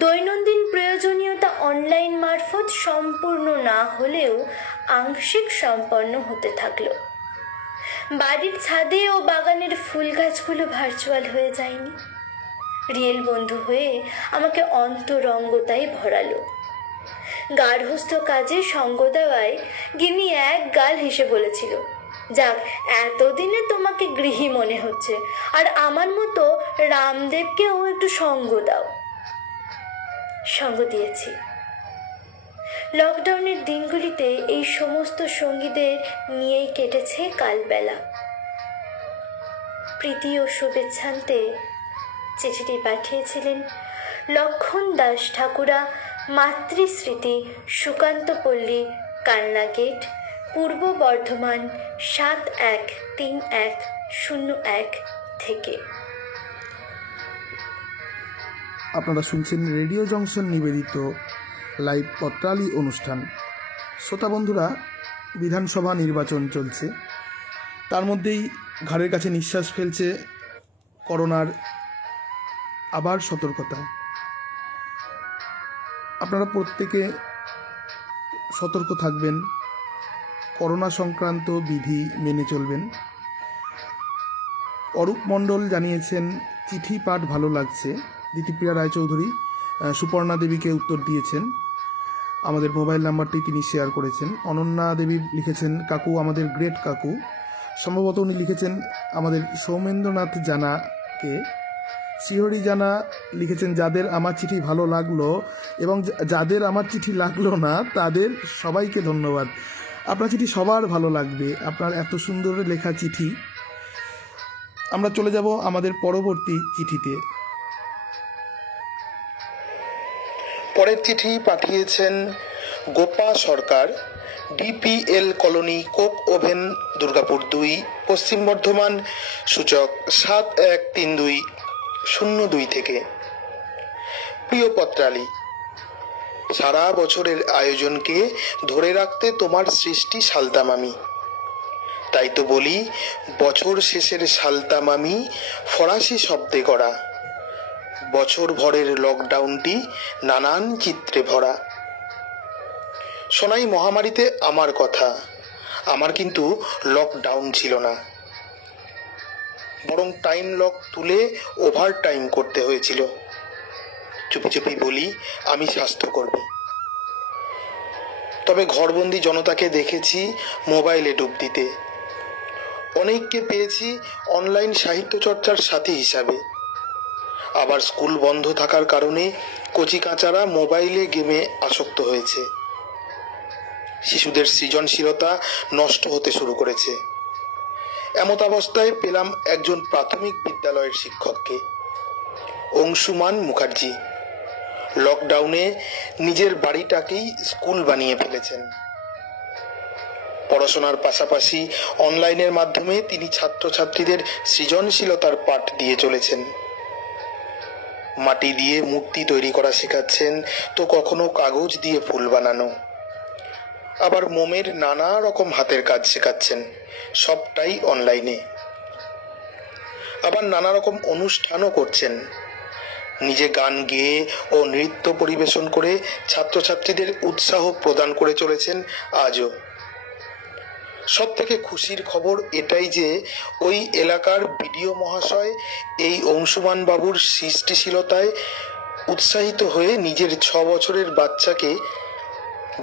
দৈনন্দিন প্রয়োজনীয়তা অনলাইন মারফত সম্পূর্ণ না হলেও আংশিক সম্পন্ন হতে থাকলো। বাড়ির ছাদে ও বাগানের ফুল গাছগুলো ভার্চুয়াল হয়ে যায়নি, রিয়েল বন্ধু হয়ে আমাকে অন্তরঙ্গতায় ভরালো। গার্হস্থ্য কাজে সঙ্গ দেওয়ায় গিন্নি এক গাল হেসে বলেছিল, যাক, এতদিনে তোমাকে গৃহী মনে হচ্ছে, আর আমার মতো রামদেবকেও একটু সঙ্গ দাও। সঙ্গ দিয়েছি। লকডাউনের দিনগুলিতে এই সমস্ত সঙ্গীদের নিয়েই কেটেছে কালবেলা। প্রীতি ও শুভেচ্ছান্তে চিঠিটি পাঠিয়েছিলেন লক্ষণ দাস ঠাকুরা, মাতৃস্মৃতি, সুকান্ত পল্লী, কালনা গেট, পূর্ব বর্ধমান 713101 থেকে। আপনারা শুনছেন রেডিও জংশন নিবেদিত লাইভ পত্রালী অনুষ্ঠান। শ্রোতা বন্ধুরা, বিধানসভা নির্বাচন চলছে, তার মধ্যেই ঘাড়ের কাছে নিঃশ্বাস ফেলছে করোনার আবার সতর্কতা। আপনারা প্রত্যেকে সতর্ক থাকবেন, করোনা সংক্রান্ত বিধি মেনে চলবেন। অরূপ মণ্ডল জানিয়েছেন চিঠি পাঠ ভালো লাগছে। দিতিপ্রিয়া রায়চৌধুরী সুপর্ণা দেবীকে উত্তর দিয়েছেন, আমাদের মোবাইল নাম্বারটি তিনি শেয়ার করেছেন। অনন্যা দেবী লিখেছেন, কাকু আমাদের গ্রেট কাকু। সম্ভবত উনি লিখেছেন আমাদের সৌমেন্দ্রনাথ জানাকে। শ্রীহরি জানা লিখেছেন, যাদের আমার চিঠি ভালো লাগলো এবং যাদের আমার চিঠি লাগলো না তাদের সবাইকে ধন্যবাদ। আপনার চিঠি সবার ভালো লাগবে, আপনার এত সুন্দর লেখা চিঠি। আমরা চলে যাব আমাদের পরবর্তী চিঠিতে। পরের চিঠি পাঠিয়েছেন Gopa Sarkar, DPL colony, coke oven, Durgapur 2, Paschim Bardhaman, সূচক 713202 থেকে। প্রিয় পত্রালী, সারা বছরের আয়োজনকে ধরে রাখতে তোমার সৃষ্টি সালতামামি। তাই তো বলি, বছর শেষের সালতামামি ফরাসি শব্দে গড়া। বছর ভরের লকডাউনটি নানান চিত্রে ভরা। শোনাই মহামারীতে আমার কথা। আমার কিন্তু লকডাউন ছিল না, বরং টাইম লক তুলে ওভার টাইম করতে হয়েছিল। চুপি চুপি বলি, আমি স্বাস্থ্যকর্মী। তবে ঘরবন্দি জনতাকে দেখেছি মোবাইলে ডুব দিতে। অনেককে পেয়েছি অনলাইন সাহিত্য চর্চার সাথী হিসাবে। আবার স্কুল বন্ধ থাকার কারণে কচিকাঁচারা মোবাইলে গেমে আসক্ত হয়েছে। শিশুদের সৃজনশীলতা নষ্ট হতে শুরু করেছে। এমতাবস্থায় পেলাম একজন প্রাথমিক বিদ্যালয়ের শিক্ষককে, অংশুমান মুখার্জি। লকডাউনে নিজের বাড়িটাকেই স্কুল বানিয়ে ফেলেছেন। পড়াশোনার পাশাপাশি অনলাইনের মাধ্যমে তিনি ছাত্রছাত্রীদের সৃজনশীলতার পাঠ দিয়ে চলেছেন। মাটি দিয়ে মূর্তি তৈরি করা শেখাচ্ছেন, তো কখনো কাগজ দিয়ে ফুল বানানো, আবার মোমের নানা রকম হাতের কাজ শেখাচ্ছেন, সবটাই অনলাইনে। আবার নানা রকম অনুষ্ঠানও করছেন। নিজে গান গেয়ে ও নৃত্য পরিবেশন করে ছাত্রছাত্রীদের উৎসাহ প্রদান করে চলেছেন আজও। সব থেকে খুশির খবর এটাই যে ওই এলাকার বিডিও মহাশয় এই অংশুমান বাবুর সৃষ্টিশীলতায় উৎসাহিত হয়ে নিজের 6 বছরের বাচ্চাকে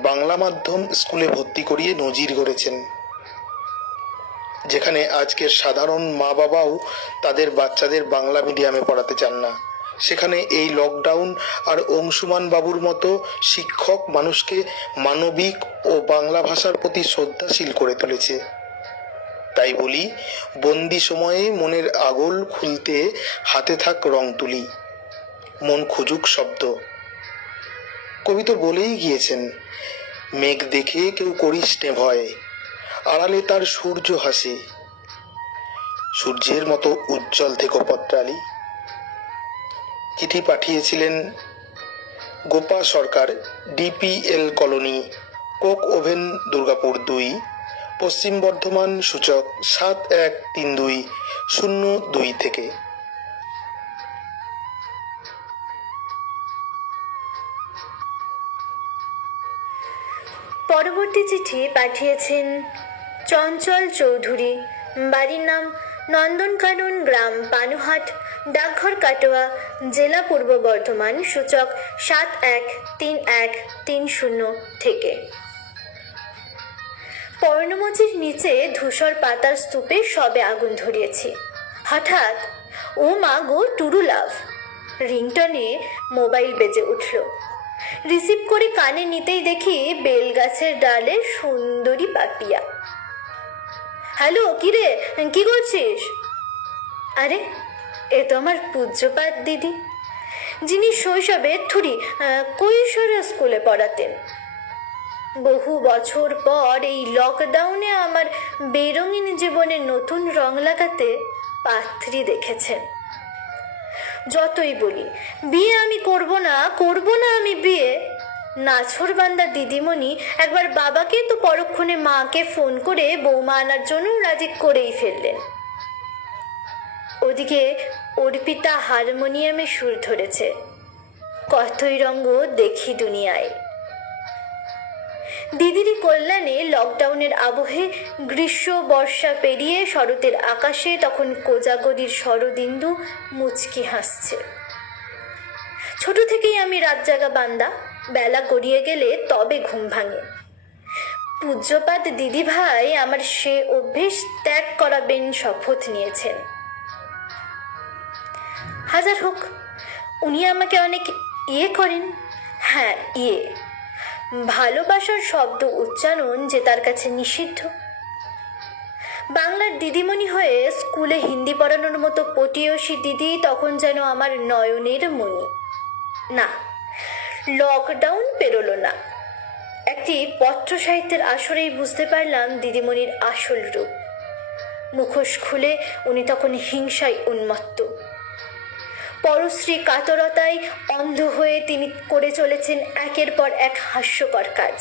বাংলা মাধ্যম স্কুলে ভর্তি করিয়ে নজির গড়েছেন, যেখানে আজকের সাধারণ মা বাবাও তাদের বাচ্চাদের বাংলা মিডিয়ামে পড়াতে চান না, সেখানে এই লকডাউন আর অংশুমান বাবুর মতো শিক্ষক মানুষকে মানবিক ও বাংলা ভাষার প্রতি শ্রদ্ধাশীল করে তুলেছে। তাই বলি, বন্দি সময়ে মনের আগল খুলতে হাতে থাক রং তুলি, মন খুঁজুক শব্দ। কবি তো বলেই গিয়েছেন, মেঘ দেখে কেউ করিস নে ভয়, আড়ালে তার সূর্য হাসে, সূর্যের মতো উজ্জ্বল থেকো পত্রালি। চিঠি পাঠিয়েছিলেন Gopa Sarkar, DPL colony, coke oven, Durgapur 2, Paschim Bardhaman, সূচক 713202 থেকে। পরবর্তী চিঠি পাঠিয়েছেন চঞ্চল চৌধুরী, বাড়ির নাম নন্দনকানন, গ্রাম পানুহাট, ডাকঘর কাটোয়া, জেলা পূর্ব বর্ধমান, সূচক 713130 থেকে। পর্ণমোচীর নিচে ধূসর পাতার স্তূপে সবে আগুন ধরিয়েছি। হঠাৎ ও মা গো টুরু লাভ, রিংটনে মোবাইল বেজে উঠল। রিসিভ করে কানে নিতেই দেখি বেলগাছের ডালে সুন্দরী পাপিয়া। হ্যালো, কিরে, কি করছিস? আরে, এ তো আমার পূজ্যপাত দিদি, যিনি শৈশবে কৈশোরে স্কুলে পড়াতেন। বহু বছর পর এই লকডাউনে আমার বেরঙিন জীবনে নতুন রং লাগাতে পাত্রী দেখেছেন। যতই বলি বিয়ে আমি করব না আমি বিয়ে, নাছোড়বান্দা দিদিমণি একবার বাবাকে তো পরক্ষণে মাকে ফোন করে বৌমা আনার জন্য রাজি করেই ফেললেন। ওদিকে অর্পিতা হারমোনিয়ামে সুর ধরেছে, কতই রঙ্গ দেখি দুনিয়ায়। দিদিরই কল্যাণে লকডাউনের আবহে গ্রীষ্ম বর্ষা পেরিয়ে শরতের আকাশে তখন কোজাগরীর শরদিন্দু মুচকি হাসছে। ছোট থেকেই আমি রাত জাগা বান্দা, বেলা গড়িয়ে গেলে তবে ঘুম ভাঙে। পূজ্যপাত দিদি ভাই আমার সে অভ্যেস ত্যাগ করাবেন শপথ নিয়েছেন। হাজার হোক, উনি আমাকে অনেক করেন। হ্যাঁ, ভালোবাসার শব্দ উচ্চারণ যে তার কাছে নিষিদ্ধ। বাংলার দিদিমণি হয়ে স্কুলে হিন্দি পড়ানোর মতো পটিয়সী দিদি তখন যেন আমার নয়নের মণি। না, লকডাউন পেরোলো না। একটি পত্র সাহিত্যের আসরেই বুঝতে পারলাম দিদিমণির আসল রূপ। মুখোশ খুলে উনি তখন হিংসায় উন্মত্ত। পরশ্রী কাতরতায় অন্ধ হয়ে তিনি করে চলেছেন একের পর এক হাস্যকর কাজ।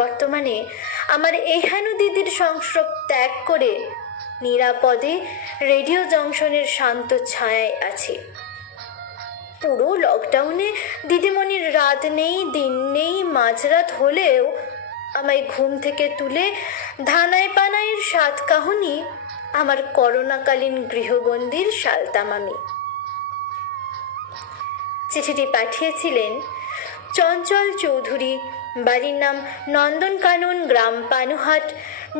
বর্তমানে আমার এহেন দিদির সংস্রব ত্যাগ করে নিরাপদে রেডিও জংশনের শান্ত ছায়ায় আছি। পুরো লকডাউনে দিদিমণির রাত নেই, দিন নেই, মাঝরাত হলেও আমায় ঘুম থেকে তুলে ধানাই পানাইয়ের সাত কাহিনী আমার করোনাকালীন গৃহবন্দির সালতামামি। চিঠিটি পাঠিয়েছিলেন চঞ্চল চৌধুরী, বাড়ির নাম নন্দনকানন, গ্রাম পানুহাট,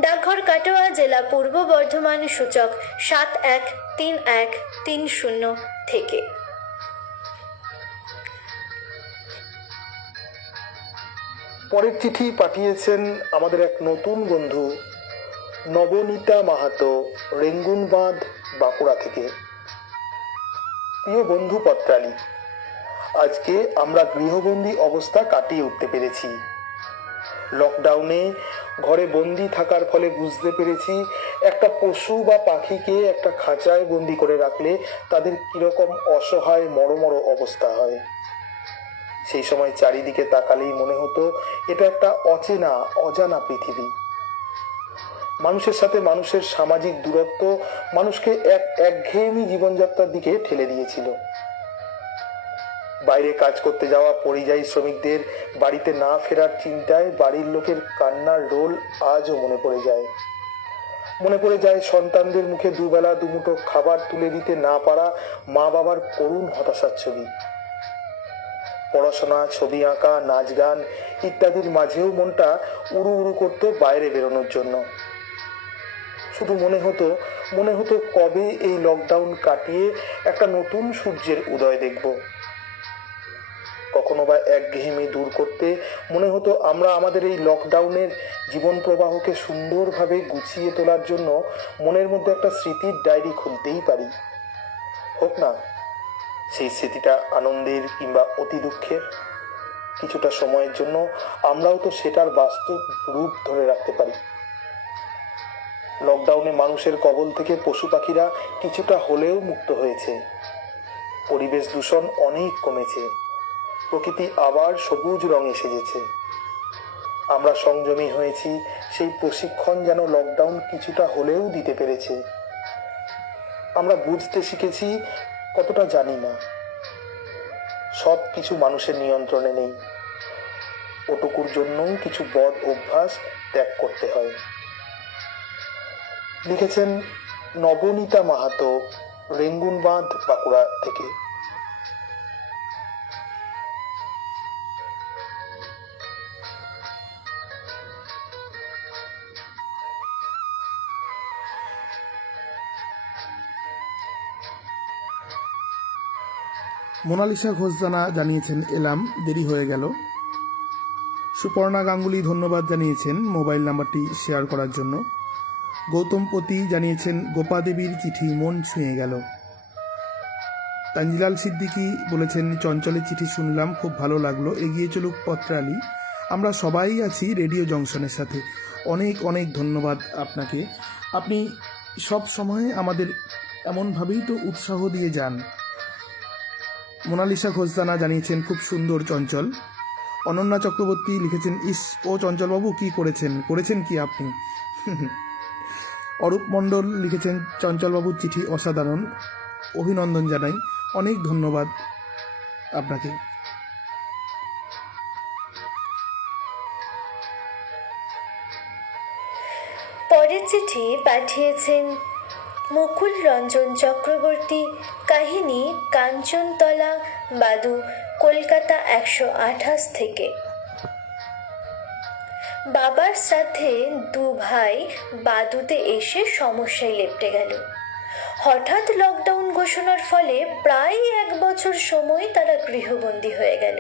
ডাকঘর কাটোয়া, জেলা পূর্ব বর্ধমান, সূচক 713130 থেকে। পরের চিঠি পাঠিয়েছেন আমাদের এক নতুন বন্ধু নবনীতা মাহাতো, রেঙ্গুনবাঁধ, বাঁকুড়া থেকে। প্রিয় বন্ধু পত্রালী, আজকে আমরা গৃহবন্দী অবস্থা কাটিয়ে উঠতে পেরেছি। লকডাউনে ঘরে বন্দি থাকার ফলে বুঝতে পেরেছি একটা পশু বা পাখিকে একটা খাঁচায় বন্দি করে রাখলে তাদের কিরকম অসহায় মরমর অবস্থা হয়। সেই সময় চারিদিকে তাকালেই মনে হতো এটা একটা অচেনা অজানা পৃথিবী। মানুষের সাথে মানুষের সামাজিক দূরত্ব মানুষকে একঘেয়েমি জীবনযাত্রার দিকে ঠেলে দিয়েছিল। বাইরে কাজ করতে যাওয়া পরিযায়ী শ্রমিকদের বাড়িতে না ফেরার চিন্তায় বাড়ির লোকের কান্নার রোল আজও মনে পড়ে যায়। মনে পড়ে যায় সন্তানদের মুখে দুবেলা দুমুঠো খাবার তুলে দিতে না পারা মা বাবার করুণ হতাশার ছবি। পড়াশোনা, ছবি আঁকা, নাচ গান ইত্যাদির মাঝেও মনটা উড়ু উড়ু করতো বাইরে বেরোনোর জন্য। শুধু মনে হতো কবে এই লকডাউন কাটিয়ে একটা নতুন সূর্যের উদয় দেখব। কখনো বা একঘেয়েমি দূর করতে মনে হতো আমরা আমাদের এই লকডাউনের জীবন প্রবাহকে সুন্দরভাবে গুছিয়ে তোলার জন্য মনের মধ্যে একটা স্মৃতির ডায়েরি খুলতেই পারি। হোক না সেই স্মৃতিটা আনন্দের কিংবা অতি দুঃখের, কিছুটা সময়ের জন্য আমরাও তো সেটার বাস্তব রূপ ধরে রাখতে পারি। লকডাউনে মানুষের কবল থেকে পশু পাখিরা কিছুটা হলেও মুক্ত হয়েছে। পরিবেশ দূষণ অনেক কমেছে, প্রকৃতি আবার সবুজ রঙে সেজেছে। আমরা সংযমী হয়েছি, সেই প্রশিক্ষণ যেন লকডাউন কিছুটা হলেও দিতে পেরেছে। আমরা বুঝতে শিখেছি কতটা জানি না, সব কিছু মানুষের নিয়ন্ত্রণে নেই। ওটুকুর জন্যও কিছু বদ অভ্যাস ত্যাগ করতে হয়। লিখেছেন নবনীতা মাহাতো, রেঙ্গুনবাঁধ, বাঁকুড়া থেকে। মোনালিসা ঘোষদানা জানিয়েছেন এলাম, দেরি হয়ে গেল। সুপর্ণা গাঙ্গুলি ধন্যবাদ জানিয়েছেন মোবাইল নাম্বারটি শেয়ার করার জন্য। গৌতম পতি জানিয়েছেন গোপা দেবীর চিঠি মন ছুঁয়ে গেল। তানজিলাল সিদ্দিকী বলেছেন চঞ্চলের চিঠি শুনলাম, খুব ভালো লাগলো, এগিয়ে চলুক পত্রালী, আমরা সবাই আছি রেডিও জংশনের সাথে। অনেক অনেক ধন্যবাদ আপনাকে। আপনি সব সময় আমাদের এমনভাবেই তো উৎসাহ দিয়ে যান। মোনালিসা ঘোষদানা জানিয়েছেন খুব সুন্দর চঞ্চল। অনন্যা চক্রবর্তী লিখেছেন ইস ও চঞ্চলবাবু কি করেছেন কি আপনি। অরূপ মণ্ডল লিখেছেন চঞ্চলবাবুর চিঠি অসাধারণ, অভিনন্দন জানাই। অনেক ধন্যবাদ আপনাকে। পরের চিঠি পাঠিয়েছেন মুকুল রঞ্জন চক্রবর্তী। কাহিনী কাঞ্চনতলা, বাদু, কলকাতা 128 থেকে। বাবার শ্রাদ্ধে দু ভাই বাদুতে এসে সমস্যায় লেপ্টে গেল। হঠাৎ লকডাউন ঘোষণার ফলে প্রায় 1 বছর সময় তারা গৃহবন্দী হয়ে গেল।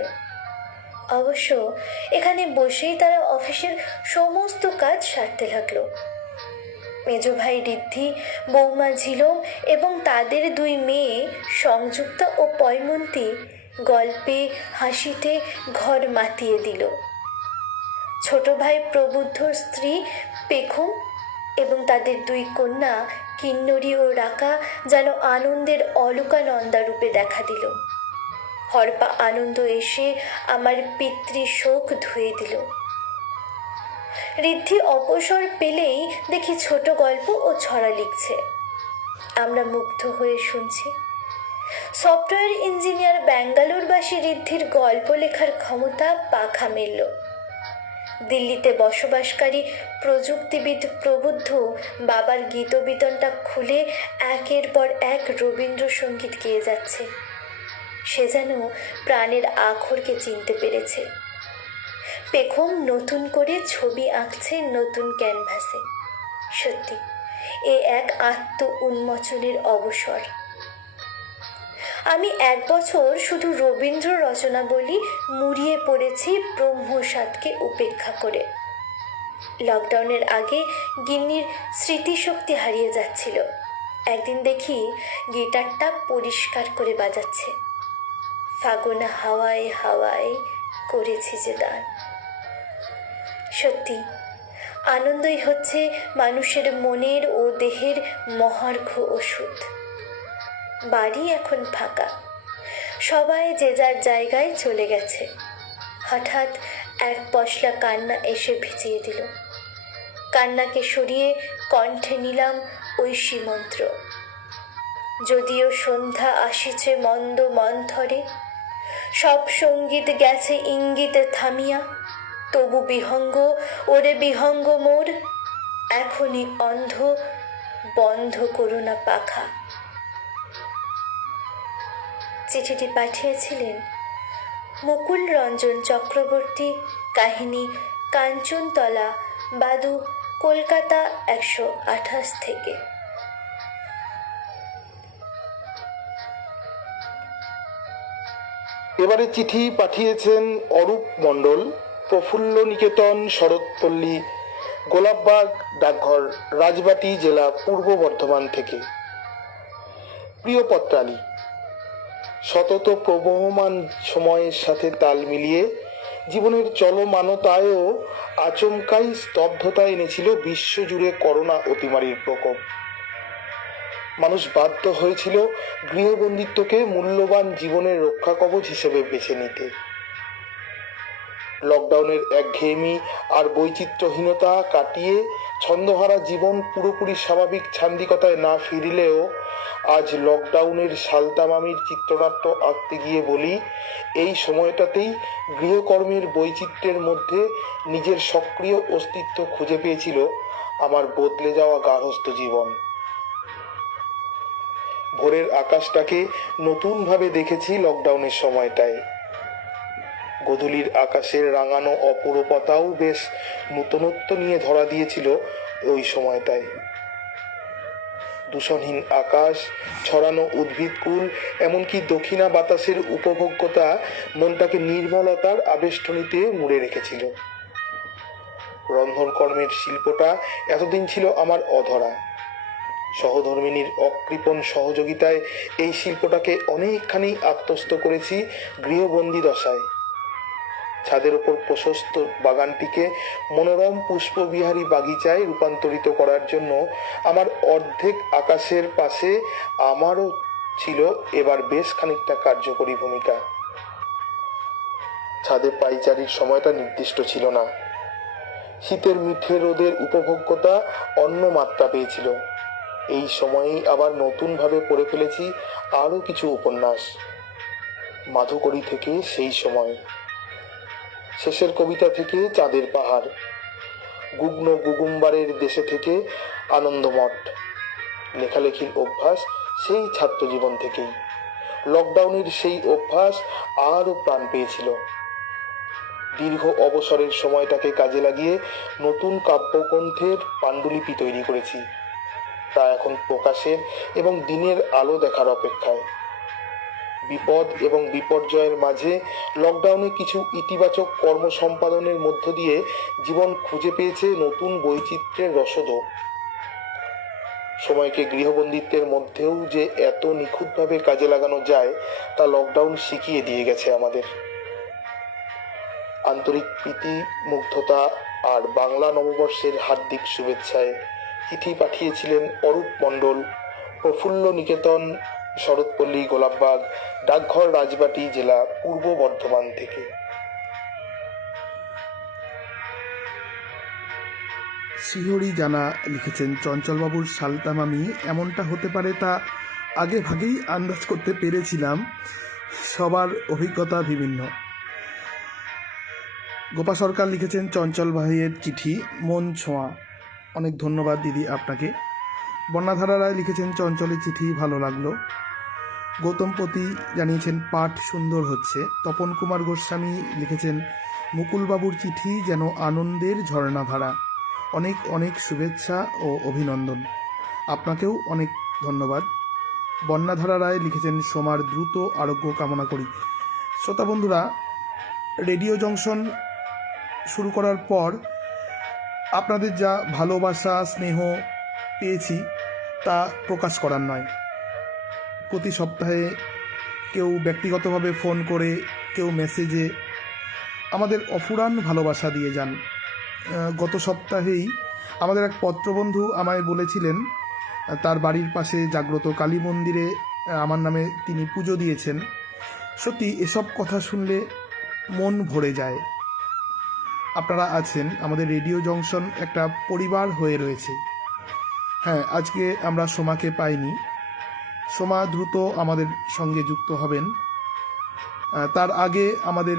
অবশ্য এখানে বসেই তারা অফিসের সমস্ত কাজ সারতে লাগলো। মেজ ভাই ঋদ্ধি, বৌমা ঝিলম এবং তাদের 2 মেয়ে সংযুক্তা ও পয়মন্তী গল্পে হাসিতে ঘর মাতিয়ে দিল। ছোট ভাই প্রবুদ্ধর স্ত্রী পেখুম এবং তাদের 2 কন্যা কিন্নরী ও রাকা যেন আনন্দের অলকানন্দা রূপে দেখা দিল। হরপা আনন্দ এসে আমার পিতৃশোক ধুয়ে দিল। ঋদ্ধি অবসর পেলেই দেখি ছোট গল্প ও ছড়া লিখছে। আমরা মুগ্ধ হয়ে শুনছি। সফটওয়্যার ইঞ্জিনিয়ার ব্যাঙ্গালোরবাসী ঋদ্ধির গল্প লেখার ক্ষমতা পাখা মেলল। দিল্লিতে বসবাসকারী প্রযুক্তিবিদ প্রবুদ্ধ বাবার গীতবিতনটা খুলে একের পর এক রবীন্দ্রসঙ্গীত গেয়ে যাচ্ছে। সে যেন প্রাণের আখরকে চিনতে পেরেছে। পেখম নতুন করে ছবি আঁকছে নতুন ক্যানভাসে। সত্যি এ এক আত্ম উন্মোচনের অবসর। আমি 1 বছর শুধু রবীন্দ্র রচনা বলি মুড়িয়ে পড়েছি ব্রহ্মস্বাদকে উপেক্ষা করে। লকডাউনের আগে গিন্নির স্মৃতিশক্তি হারিয়ে যাচ্ছিল। একদিন দেখি গিটারটা পরিষ্কার করে বাজাচ্ছে। ফাগুন হাওয়ায় হাওয়ায় করেছি যে দান। সত্যি আনন্দই হচ্ছে মানুষের মনের ও দেহের মহার্ঘ ওষুধ। বাড়ি এখন ফাঁকা, সবাই যে যার জায়গায় চলে গেছে। হঠাৎ এক পশলা কান্না এসে ভিজিয়ে দিল। কান্নাকে সরিয়ে কণ্ঠে নিলাম ঐশী মন্ত্র। যদিও সন্ধ্যা আসিছে মন্দ মন্থরে, সব সঙ্গীত গেছে ইঙ্গিতে থামিয়া, তবু বিহঙ্গ ওরে বিহঙ্গ মোর, এখনই অন্ধ বন্ধ করুণা পাখা। চিঠিটি পাঠিয়েছিলেন মুকুল রঞ্জন চক্রবর্তী। কাহিনী কাঞ্চনতলা, বাদু, কলকাতা 128 থেকে। এবারে চিঠি পাঠিয়েছেন অরূপ মণ্ডল, প্রফুল্ল নিকেতন, শরৎপল্লী, গোলাপবাগ, ডাকঘর, রাজবাটি জেলা, পূর্ব বর্ধমান থেকে। প্রিয় পত্রালী, সতত প্রবহমান সময়ের সাথে তাল মিলিয়ে জীবনের চলমানতায়ও আচমকাই স্তব্ধতা এনেছিল বিশ্বজুড়ে করোনা অতিমারীর প্রকোপ। মানুষ বাধ্য হয়েছিল গৃহবন্দিত্বকে মূল্যবান জীবনের রক্ষা কবচ হিসেবে বেছে নিতে। লকডাউনের একঘেয়েমি আর বৈচিত্র্যহীনতা কাটিয়ে ছন্দহারা জীবন পুরোপুরি স্বাভাবিক ছান্দিকতায় না ফিরলেও আজ লকডাউনের সালতামামির চিত্রনাট্য আঁকতে গিয়ে বলি, এই সময়টাতেই গৃহকর্মের বৈচিত্র্যের মধ্যে নিজের সক্রিয় অস্তিত্ব খুঁজে পেয়েছিল আমার বদলে যাওয়া গার্হস্থ্য জীবন। ভোরের আকাশটাকে নতুনভাবে দেখেছি লকডাউনের সময়টায়। গোধূলির আকাশের রাঙানো অপরূপতাও বেশ নূতনত্ব নিয়ে ধরা দিয়েছিল ওই সময়টায়। দূষণহীন আকাশ, ছড়ানো উদ্ভিদকুল, এমনকি দক্ষিণা বাতাসের উপভোগ্যতা মনটাকে নির্মলতার আবেষ্টনীতে মুড়ে রেখেছিল। রন্ধনকর্মের শিল্পটা এতদিন ছিল আমার অধরা। সহধর্মিনীর অকৃপণ সহযোগিতায় এই শিল্পটাকে অনেকখানি আত্মস্থ করেছি গৃহবন্দী দশায়। ছাদের ওপর প্রশস্ত বাগানটিকে মনোরম পুষ্পবিহারী বাগিচায় রূপান্তরিত করার জন্য আমার অর্ধেক আকাশের পাশে আমারও ছিল এবার বেশ খানিকটা কার্যকরী ভূমিকা। ছাদে পাইচারির সময়টা নির্দিষ্ট ছিল না। শীতের মিঠে রোদের উপভোগ্যতা অন্য মাত্রা পেয়েছিল। এই সময়েই আবার নতুনভাবে পড়ে ফেলেছি আরও কিছু উপন্যাস। মাধুকরী থেকে সেই সময়, শেষের কবিতা থেকে চাঁদের পাহাড়, গুগ্ন গুগুম্বারের দেশে থেকে আনন্দমঠ। লেখালেখির অভ্যাস সেই ছাত্র জীবন থেকেই। লকডাউনের সেই অভ্যাস আরও প্রাণ পেয়েছিল। দীর্ঘ অবসরের সময়টাকে কাজে লাগিয়ে নতুন কাব্যগ্রন্থের পাণ্ডুলিপি তৈরি করেছি। তা এখন প্রকাশের এবং দিনের আলো দেখার অপেক্ষায়। বিপদ এবং বিপর্যয়ের মাঝে লকডাউনে কিছু ইতিবাচক কর্ম সম্পাদনের মধ্য দিয়ে জীবন খুঁজে পেয়েছে নতুন বৈচিত্র্যের রসদও। সময়কে গৃহবন্দিত্বের মধ্যেও যে এত নিখুঁতভাবে কাজে লাগানো যায় তা লকডাউন শিখিয়ে দিয়ে গেছে আমাদের। আন্তরিক প্রীতি, মুগ্ধতা আর বাংলা নববর্ষের হার্দিক শুভেচ্ছায় চিঠি পাঠিয়েছিলেন অরূপ মণ্ডল, প্রফুল্ল নিকেতন, শরৎপল্লী, গোলাপবাগ, ডাকঘর, রাজবাটি জেলা, পূর্ব বর্ধমান থেকে। শিহরি জানা লিখেছেন, চঞ্চলবাবুর সালতামামি এমনটা হতে পারে তা আগে ভাগেই আন্দাজ করতে পেরেছিলাম। সবার অভিজ্ঞতা বিভিন্ন। গোপা সরকার লিখেছেন, চঞ্চল ভাইয়ের চিঠি মন ছোঁয়া। অনেক ধন্যবাদ দিদি আপনাকে। বন্যাধারা রায় লিখেছেন, চঞ্চলের চিঠি ভালো লাগলো। গৌতমপতি জানিয়েছেন, পাঠ সুন্দর হচ্ছে। তপন কুমার গোস্বামী লিখেছেন, মুকুলবাবুর চিঠি যেন আনন্দের ঝর্ণাধারা। অনেক অনেক শুভেচ্ছা ও অভিনন্দন। আপনাকেও অনেক ধন্যবাদ। বন্যাধারা রায় লিখেছেন, সোমার দ্রুত আরোগ্য কামনা করি। শ্রোতা বন্ধুরা, রেডিও জংশন শুরু করার পর আপনাদের যা ভালোবাসা স্নেহ পেয়েছি তা প্রকাশ করার নয়। প্রতি সপ্তাহে কেউ ব্যক্তিগতভাবে ফোন করে, কেউ মেসেজে আমাদের অফুরান ভালোবাসা দিয়ে যান। গত সপ্তাহেই আমাদের এক পত্রবন্ধু আমায় বলেছিলেন তার বাড়ির পাশে জাগ্রত কালী মন্দিরে আমার নামে তিনি পুজো দিয়েছেন। সত্যি এসব কথা শুনলে মন ভরে যায়। আপনারা আছেন, আমাদের রেডিও জংশন একটা পরিবার হয়ে রয়েছে। হ্যাঁ, আজকে আমরা সোমাকে পাইনি। সোমা দ্রুত আমাদের সঙ্গে যুক্ত হবেন। তার আগে আমাদের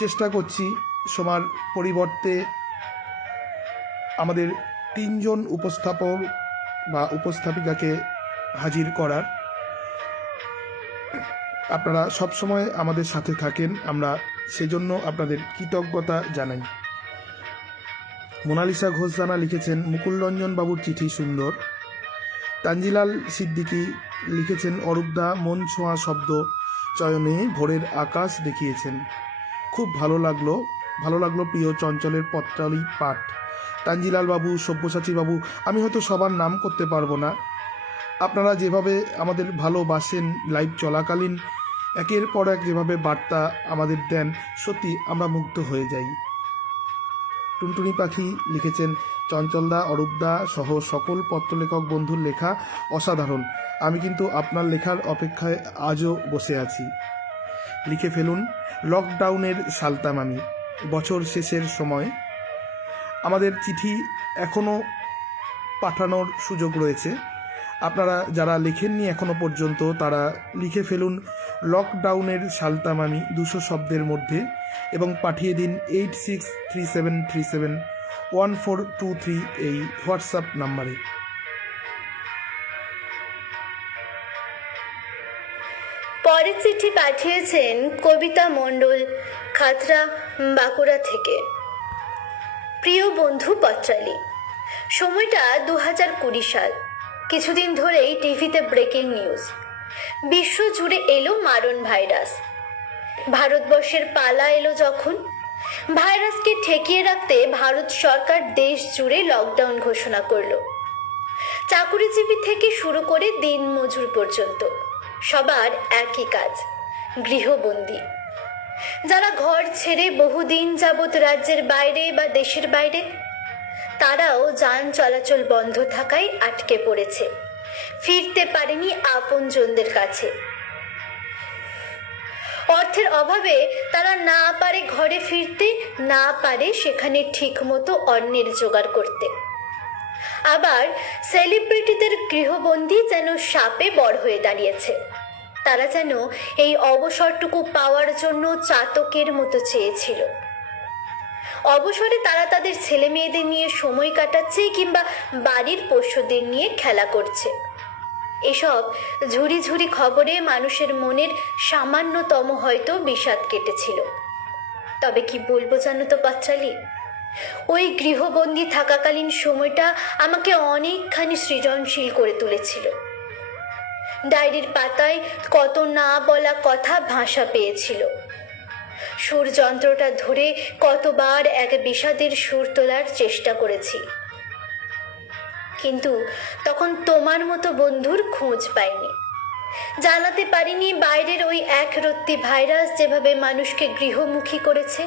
চেষ্টা করছি সোমার পরিবর্তে আমাদের 3 জন উপস্থাপক বা উপস্থাপিকাকে হাজির করার। আপনারা সবসময় আমাদের সাথে থাকেন, আমরা সেজন্য আপনাদের কৃতজ্ঞতা জানাই। মোনালিসা ঘোষ জানা লিখেছেন, মুকুলরঞ্জন বাবুর চিঠি সুন্দর। তানজিলাল সিদ্দিকী লিখেছেন, অরূপদা মন ছোঁয়া শব্দ চয়নে ভোরের আকাশ দেখিয়েছেন। খুব ভালো লাগলো প্রিয় চঞ্চলের পত্রাবলী পাঠ। তানজিলাল বাবু, সব্যসাচী বাবু, আমি হয়তো সবার নাম করতে পারবো না। আপনারা যেভাবে আমাদের ভালোবাসেন, লাইভ চলাকালীন একের পর এক যেভাবে বার্তা আমাদের দেন, সত্যি আমরা মুগ্ধ হয়ে যাই। টুনটুনি পাখি লিখেছেন, চঞ্চলদা, অরূপদা সহ সকল পত্রলেখক বন্ধুর লেখা অসাধারণ। আমি কিন্তু আপনার লেখার অপেক্ষায় আজও বসে আছি। লিখে ফেলুন, লকডাউনের সালতাম আমি। বছর শেষের সময় আমাদের চিঠি এখনও পাঠানোর সুযোগ রয়েছে। আপনারা যারা লেখেননি এখনও পর্যন্ত তারা লিখে ফেলুন লকডাউনের সালতাম আমি 200 শব্দের মধ্যে এবং পাঠিয়ে দিন 8637371423 এই হোয়াটসঅ্যাপ নাম্বারে। পরের চিঠি পাঠিয়েছেন কবিতা মণ্ডল, খাতড়া, বাঁকুড়া থেকে। প্রিয় বন্ধু পত্রালী, সময়টা 2020 সাল। কিছুদিন ধরেই টিভিতে ব্রেকিং নিউজ, বিশ্ব জুড়ে এলো মারণ ভাইরাস। ভারতবর্ষের পালা এলো যখন, ভাইরাসকে ঠেকিয়ে রাখতে ভারত সরকার দেশ জুড়ে লকডাউন ঘোষণা করল। চাকুরিজীবী থেকে শুরু করে দিন মজুর পর্যন্ত সবার একই কাজ, গৃহবন্দী। যারা ঘর ছেড়ে বহুদিন যাবৎ রাজ্যের বাইরে বা দেশের বাইরে, তারাও যান চলাচল বন্ধ থাকায় আটকে পড়েছে, ফিরতে পারেনি আপনজনদের কাছে। অর্থের অভাবে তারা না পারে ঘরে ফিরতে, না পারে সেখানে ঠিকমতো অন্নের জোগাড় করতে। আবার সেলিব্রিটিদের গৃহবন্দী যেন সাপে বড় হয়ে দাঁড়িয়েছে। তারা যেন এই অবসরটুকু পাওয়ার জন্য চাতকের মতো চেয়েছিল। অবসরে তারা তাদের ছেলে মেয়েদের নিয়ে সময় কাটাচ্ছে কিংবা বাড়ির পোষ্যদের নিয়ে খেলা করছে। এসব ঝুরি ঝুরি খবরে মানুষের মনের সামান্যতম হয়তো বিষাদ কেটেছিল। তবে কি বলবো জানো তো পাত্রালী, ওই গৃহবন্দী থাকাকালীন সময়টা আমাকে অনেকখানি সৃজনশীল করে তুলেছিল। ডায়েরির পাতায় কত না বলা কথা ভাষা পেয়েছিল। সুরযন্ত্রটা ধরে কতবার এক বিষাদের সুর তোলার চেষ্টা করেছি, কিন্তু তখন তোমার মতো বন্ধুর খোঁজ পাইনি। জানাতে পারিনি বাইরের ওই একরত্তি ভাইরাস যেভাবে মানুষকে গৃহমুখী করেছে।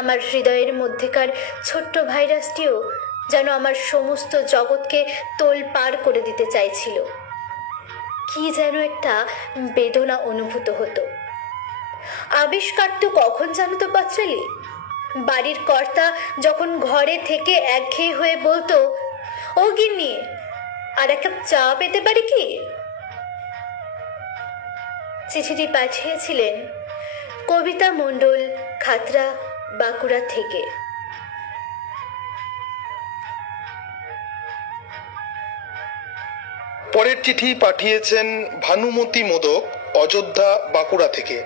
আমার হৃদয়ের মধ্যেকার ছোট্ট ভাইরাসটিও যেন আমার সমস্ত জগৎকে তোলপাড় করে দিতে চাইছিল। কি যেন একটা বেদনা অনুভূত হতো। আবিষ্কার তো কখন জানো তো পাত্রালী, বাড়ির কর্তা যখন ঘরে থেকে একঘেয়ে হয়ে বলতো, ও গিন্নি, আর এক কাপ চা পেতে পারি কি? চিঠিটি পাঠিয়েছিলেন কবিতা মণ্ডল, খাতড়া, বাঁকুড়া থেকে। পরের চিঠি পাঠিয়েছেন ভানুমতি মোদক, অযোধ্যা, বাঁকুড়া থেকে।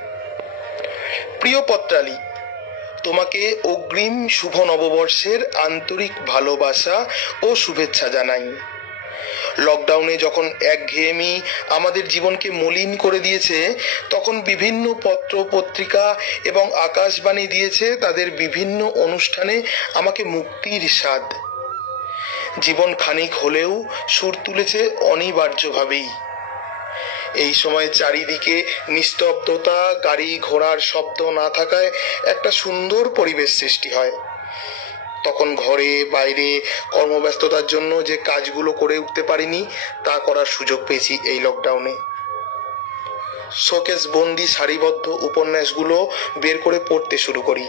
প্রিয় পত্রালী, তোমাকে অগ্রিম শুভ নববর্ষের আন্তরিক ভালোবাসা ও শুভেচ্ছা জানাই। লকডাউনে যখন একঘেয়েমি আমাদের জীবনকে মলিন করে দিয়েছে, তখন বিভিন্ন পত্র পত্রিকা এবং আকাশবাণী দিয়েছে তাদের বিভিন্ন অনুষ্ঠানে আমাকে মুক্তির স্বাদ। জীবন খানিক হলেও সুর তুলেছে অনিবার্যভাবেই। এই সময় চারিদিকে নিস্তব্ধতা, গাড়ি ঘোড়ার শব্দ না থাকায় একটা সুন্দর পরিবেশ সৃষ্টি হয়। তখন ঘরে বাইরে কর্মব্যস্ততার জন্য যে কাজগুলো করে উঠতে পারিনি, তা করার সুযোগ পেয়েছি এই লকডাউনে। শোকেস বন্দি সারিবদ্ধ উপন্যাসগুলো বের করে পড়তে শুরু করি।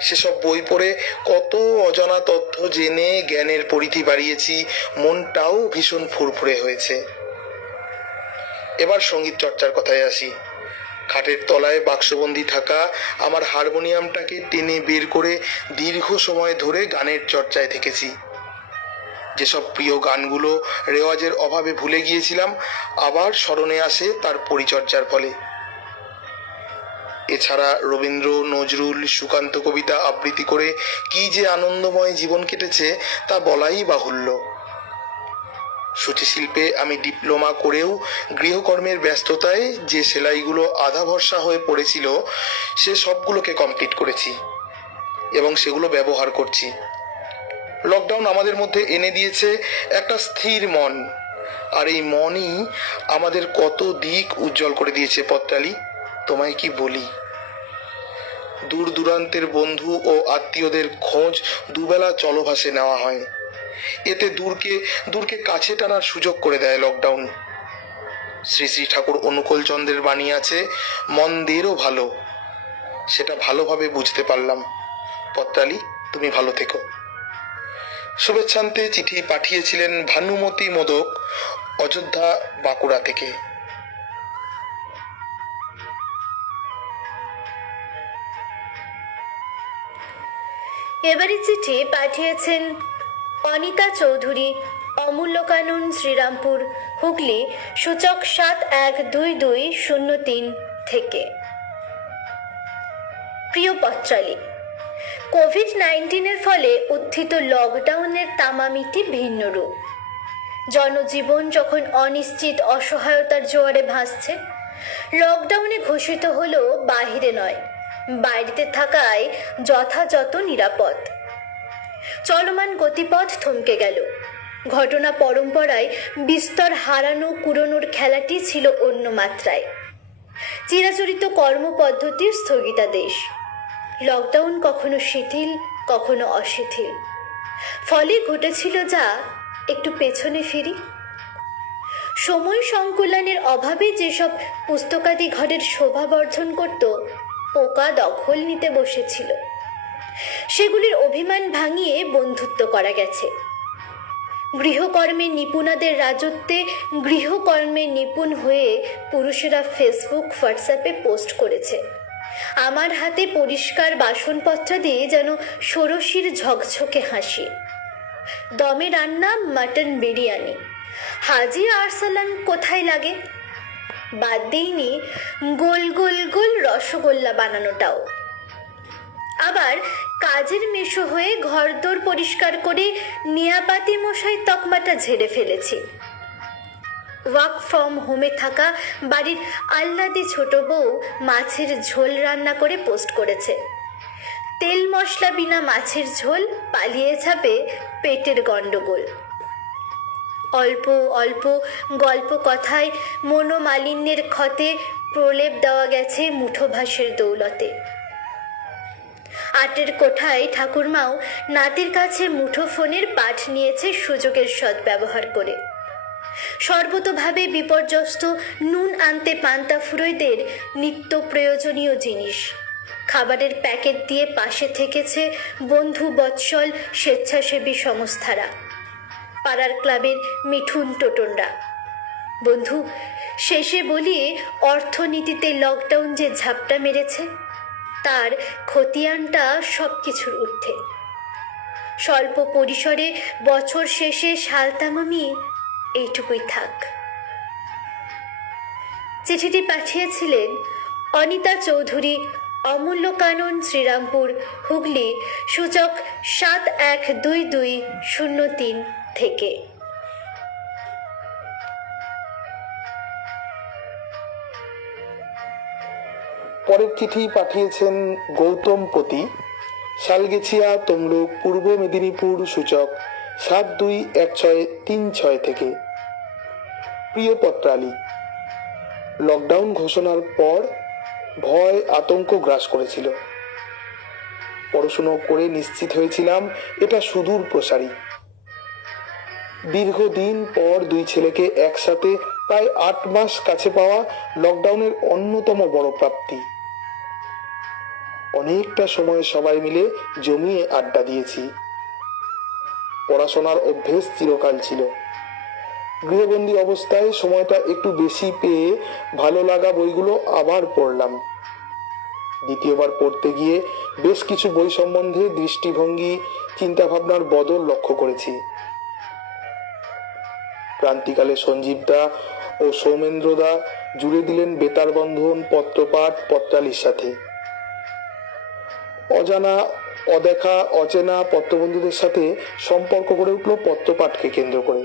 সেসব বই পড়ে কত অজানা তথ্য জেনে জ্ঞানের পরিধি বাড়িয়েছি, মনটাও ভীষণ ফুরফুরে হয়েছে। এবার সঙ্গীত চর্চার কথায় আসি। খাটের তলায় বাক্সবন্দি থাকা আমার হারমোনিয়ামটাকে টেনে বের করে দীর্ঘ সময় ধরে গানের চর্চায় থেকেছি। যেসব প্রিয় গানগুলো রেওয়াজের অভাবে ভুলে গিয়েছিলাম, আবার স্মরণে আসে তার পরিচর্যার ফলে। এছাড়া রবীন্দ্র, নজরুল, সুকান্ত কবিতা আবৃত্তি করে কি যে আনন্দময় জীবন কেটেছে তা বলাই বাহুল্য। সূচিশিল্পে আমি ডিপ্লোমা করেও গৃহকর্মের ব্যস্ততায় যে সেলাইগুলো আধা ভরসা হয়ে পড়েছিল, সে সবগুলোকে কমপ্লিট করেছি এবং সেগুলো ব্যবহার করছি। লকডাউন আমাদের মধ্যে এনে দিয়েছে একটা স্থির মন, আর এই মনই আমাদের কত দিক উজ্জ্বল করে দিয়েছে। পত্রালি, তোমায় কি বলি, দূর দূরান্তের বন্ধু ও আত্মীয়দের খোঁজ দুবেলা চলভাসে নেওয়া হয়। এতে দূরকে কাছে টানার সুযোগ করে দেয় লকডাউন। শ্রী শ্রী ঠাকুর অনুকূল চন্দ্রের বাণী আছে, মন্দেরও ভালো। সেটা ভালোভাবে বুঝতে পারলাম। পত্রালি, তুমি ভালো থেকো। শুভেচ্ছান্তে চিঠি পাঠিয়েছিলেন ভানুমতি মোদক, অযোধ্যা, বাঁকুড়া থেকে। এবারে চিঠি পাঠিয়েছেন অনিতা চৌধুরী, অমূল্যকানন, শ্রীরামপুর, হুগলি, সূচক 712203 থেকে। প্রিয় পত্রালি, কোভিড-19-এর ফলে উত্থিত লকডাউনের তামামিটি ভিন্ন রূপ। জনজীবন যখন অনিশ্চিত অসহায়তার জোয়ারে ভাসছে, লকডাউনে ঘোষিত হলো বাহিরে নয়, বাড়িতে থাকায় যথাযথ নিরাপদ। চলমান গতিপথ থমকে গেল। ঘটনা পরম্পরায় বিস্তর হারানো কুড়োনোর খেলাটি ছিল অন্য মাত্রায়। চিরাচরিত কর্মপদ্ধতির স্থগিতাদেশ। লকডাউন কখনো শিথিল, কখনো অশিথিল। ফলে ঘটেছিল যা, একটু পেছনে ফিরি। সময় সংকুলনের অভাবে যেসব পুস্তকাদি ঘরের শোভা বর্ধন করত, পোকা দখল নিতে বসেছিল। সেগুলির অভিমান ভাঙিয়ে বন্ধুত্ব করা গেছে। গৃহকর্মে নিপুণাদের রাজত্বে গৃহকর্মে নিপুণ হয়ে পুরুষেরা ফেসবুক, হোয়াটসঅ্যাপে পোস্ট করেছে, আমার হাতে পরিষ্কার বাসনপত্র দিয়ে যেন ষোড়শীর ঝকঝকে হাসি। দমে রান্না মাটন বিরিয়ানি, হাজি আরসালান কোথায় লাগে। বাদ দিইনি গোল গোল গোল রসগোল্লা বানানোটাও। আবার কাজের মেশো হয়ে ঘরদোর পরিষ্কার করে নিয়াপাতি মশাই তকমাটা ঝেড়ে ফেলেছি। ওয়ার্ক ফ্রম হোমে থাকা বাড়ির আহ্লাদি ছোট বউ মাছের ঝোল রান্না করে পোস্ট করেছে। তেল মশলা বিনা মাছের ঝোল পালিয়ে যাবে পেটের গন্ডগোল। অল্প অল্প গল্প কথায় মনোমালিন্যের ক্ষতে প্রলেপ দেওয়া গেছে মুঠোভাসের দৌলতে। আটের কোঠায় ঠাকুরমাও নাতির কাছে মুঠোফোনের পাঠ নিয়েছে সুযোগের সদ্ব্যবহার করে। সর্বতোভাবে বিপর্যস্ত নুন আনতে পান্তা ফুরোইদের নিত্য প্রয়োজনীয় জিনিস, খাবারের প্যাকেট দিয়ে পাশে থেকেছে বন্ধু বৎসল স্বেচ্ছাসেবী সংস্থারা, পাড়ার ক্লাবের মিঠুন টোটনরা। বন্ধু, শেষে বলি, অর্থনীতিতে লকডাউন যে ঝাপটা মেরেছে, তার খতিয়ানটা সব কিছুর ঊর্ধ্বে। স্বল্প পরিসরে বছর শেষে সালতামামি এইটুকুই থাক। চিঠিটি পাঠিয়েছিলেন অনিতা চৌধুরী, অমূল্য কানন, শ্রীরামপুর, হুগলি, সূচক 712203 থেকে। পরের চিঠি পাঠিয়েছেন গৌতম পতি, শালগেছিয়া, তমলুক, পূর্ব মেদিনীপুর, সূচক 721636 থেকে। প্রিয় পত্রালী, লকডাউন ঘোষণার পর ভয় আতঙ্ক গ্রাস করেছিল। পড়াশুনো করে নিশ্চিত হয়েছিলাম এটা সুদূর প্রসারী। দীর্ঘদিন পর দুই ছেলেকে একসাথে প্রায় 8 মাস কাছে পাওয়া লকডাউনের অন্যতম বড় প্রাপ্তি। অনেকটা সময় সবাই মিলে জমিয়ে আড্ডা দিয়েছি। পড়াশোনার অভ্যেস চিরকাল ছিল। গৃহবন্দী অবস্থায় সময়টা একটু বেশি পেয়ে ভালো লাগা বইগুলো আবার পড়লাম। দ্বিতীয়বার পড়তে গিয়ে বেশ কিছু বই সম্বন্ধে দৃষ্টিভঙ্গি, চিন্তাভাবনার বদল লক্ষ্য করেছি। ক্রান্তিকালে সঞ্জীবদা ও সৌমেন্দ্রদা জুড়ে দিলেন বেতার বন্ধন, পত্রপাঠ, পত্রালির সাথে। অজানা, অদেখা, অচেনা পত্রবন্ধুদের সাথে সম্পর্ক গড়ে উঠল পত্রপাঠকে কেন্দ্র করে।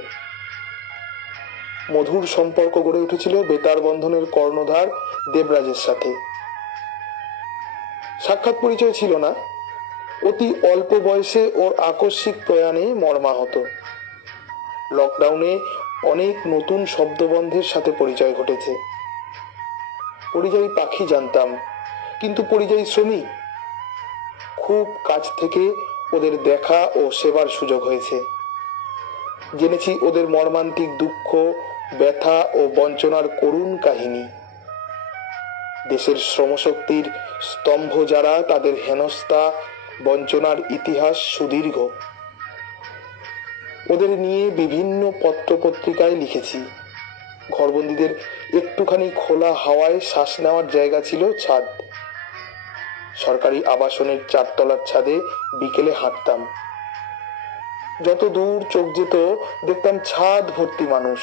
মধুর সম্পর্ক গড়ে উঠেছিল বেতার বন্ধনের কর্ণধার দেবরাজের সাথে। সাক্ষাৎ পরিচয় ছিল না, অতি অল্প বয়সে ওর আকস্মিক প্রয়াণে মর্মাহত। লকডাউনে অনেক নতুন শব্দবন্ধের সাথে পরিচয় ঘটেছে। পরিযায়ী পাখি জানতাম, কিন্তু পরিযায়ী শ্রমিক খুব কাছ থেকে ওদের দেখা ও সেবার সুযোগ হয়েছে। জেনেছি ওদের মর্মান্তিক দুঃখ, ব্যথা ও বঞ্চনার করুণ কাহিনী। দেশের শ্রমশক্তির স্তম্ভ যারা, তাদের হেনস্থা, বঞ্চনার ইতিহাস সুদীর্ঘ। ওদের নিয়ে বিভিন্ন পত্রপত্রিকায় লিখেছি। ঘরবন্দীদের একটুখানি খোলা হাওয়ায় শ্বাস নেওয়ার জায়গা ছিল ছাদ। সরকারি আবাসনের 4 তলার ছাদে বিকেলে হাঁটতাম। যত দূর চোখ যেত দেখতাম ছাদ ভর্তি মানুষ।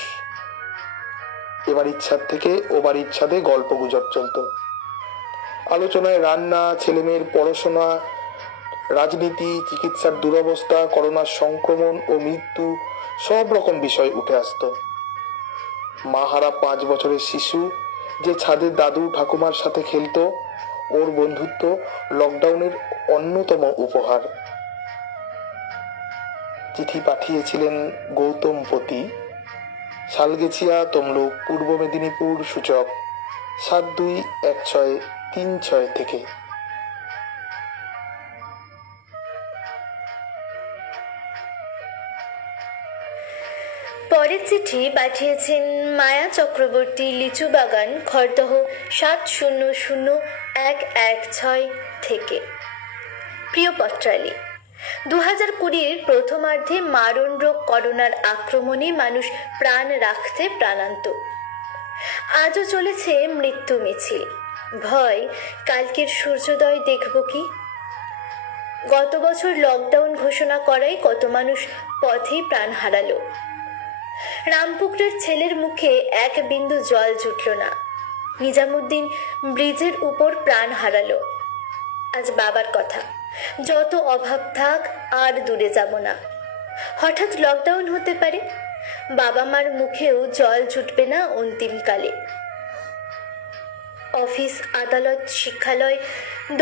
এবাড়ির ছাদ থেকে ও বাড়ির ছাদে গল্প গুজব চলত। আলোচনায় রান্না, ছেলেমেয়ের পড়াশোনা, রাজনীতি, চিকিৎসার দুরবস্থা, করোনার সংক্রমণ ও মৃত্যু, সব রকম বিষয় উঠে আসত। মাহারা 5 বছরের শিশু যে ছাদে দাদু ঠাকুমার সাথে খেলতো, ওর বন্ধুত্ব লকডাউনের অন্যতম উপহার। চিঠি পাঠিয়েছিলেন গৌতম পতি, শালগেছিয়া, তমলুক, পূর্ব মেদিনীপুর, সূচক 721636 থেকে। পরের চিঠি পাঠিয়েছেন মায়া চক্রবর্তী, লিচু বাগান, খড়দহ 700116 থেকে। প্রিয় পত্রালী, 2020-র প্রথমার্ধে মারণ রোগ করোনার আক্রমণে মানুষ প্রাণ রাখতে প্রাণান্ত। আজও চলেছে মৃত্যু মিছিল। ভয়, কালকের সূর্যোদয় দেখব কি। গত বছর লকডাউন ঘোষণা করায় কত মানুষ পথেই প্রাণ হারালো। রামপুকুরের ছেলের মুখে এক বিন্দু জল জুটল না। নিজামুদ্দিন ব্রিজের উপর প্রাণ হারালো। আজ বাবার কথা, যত অভাব থাক আর দূরে যাব না। হঠাৎ লকডাউন হতে পারে, বাবা মার মুখেও জল জুটবে না অন্তিমকালে। অফিস, আদালত, শিক্ষালয়,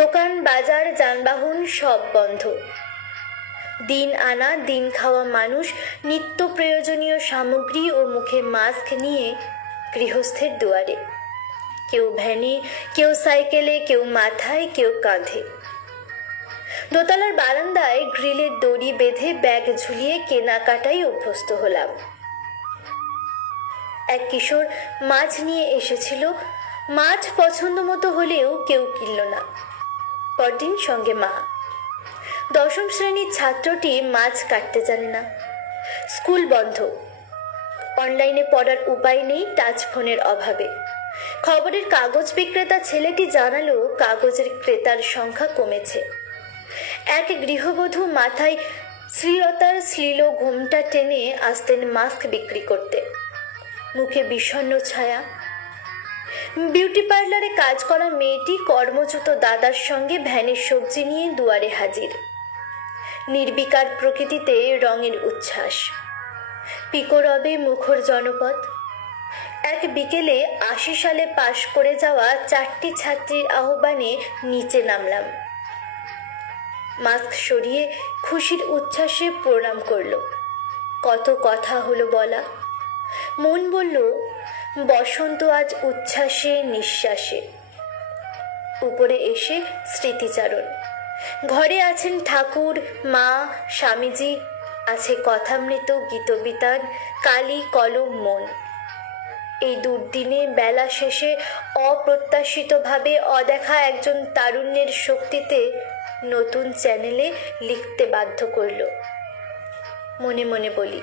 দোকান, বাজার, যানবাহন সব বন্ধ। দিন আনা দিন খাওয়া মানুষ নিত্য প্রয়োজনীয় সামগ্রী ও মুখে মাস্ক নিয়ে গৃহস্থের দুয়ারে। কেউ ভ্যানে, কেউ সাইকেলে, কেউ মাথায়, কেউ কাঁধে। দোতলার বারান্দায় গ্রিলের দড়ি বেঁধে ব্যাগ ঝুলিয়ে কেনাকাটাই অভ্যস্ত হলাম। এক কিশোর মাছ নিয়ে এসেছিল। মাছ পছন্দ মতো হলেও কেউ কিনল না। পরদিন সঙ্গে মা। 10ম শ্রেণীর ছাত্রটি মাছ কাটতে জানে না। স্কুল বন্ধ। অনলাইনে পড়ার উপায় নেই টাচ ফোনের অভাবে। খবরের কাগজ বিক্রেতা ছেলেটি জানালো কাগজের ক্রেতার সংখ্যা কমেছে। এক গৃহবধূ মাথায় শ্লীলতার শ্লীল ঘোমটা টেনে আসতেন মাস্ক বিক্রি করতে। মুখে বিষণ্ণ ছায়া। বিউটি পার্লারে কাজ করা মেয়েটি কর্মচ্যুত দাদার সঙ্গে ভ্যানের সবজি নিয়ে দুয়ারে হাজির। নির্বিকার প্রকৃতিতে রঙের উচ্ছ্বাস, পিকোরবে মুখর জনপদ। এক বিকেলে ৮০ সালে পাশ করে যাওয়া 4টি ছাত্রীর আহ্বানে নিচে নামলাম। মাস্ক সরিয়ে খুশির উচ্ছ্বাসে প্রণাম করল। কত কথা হলো বলা। মন বলল, বসন্ত আজ উচ্ছ্বাসে নিঃশ্বাসে। উপরে এসে স্মৃতিচারণ। ঘরে আছেন ঠাকুর, মা, স্বামীজি, আছে কথামৃত, গীতবিতান, কালি, কলম, মন। এই দুর্দিনে বেলা শেষে অপ্রত্যাশিতভাবে অদেখা একজন তারুণ্যের শক্তিতে নতুন চ্যানেলে লিখতে বাধ্য করল। মনে মনে বলি,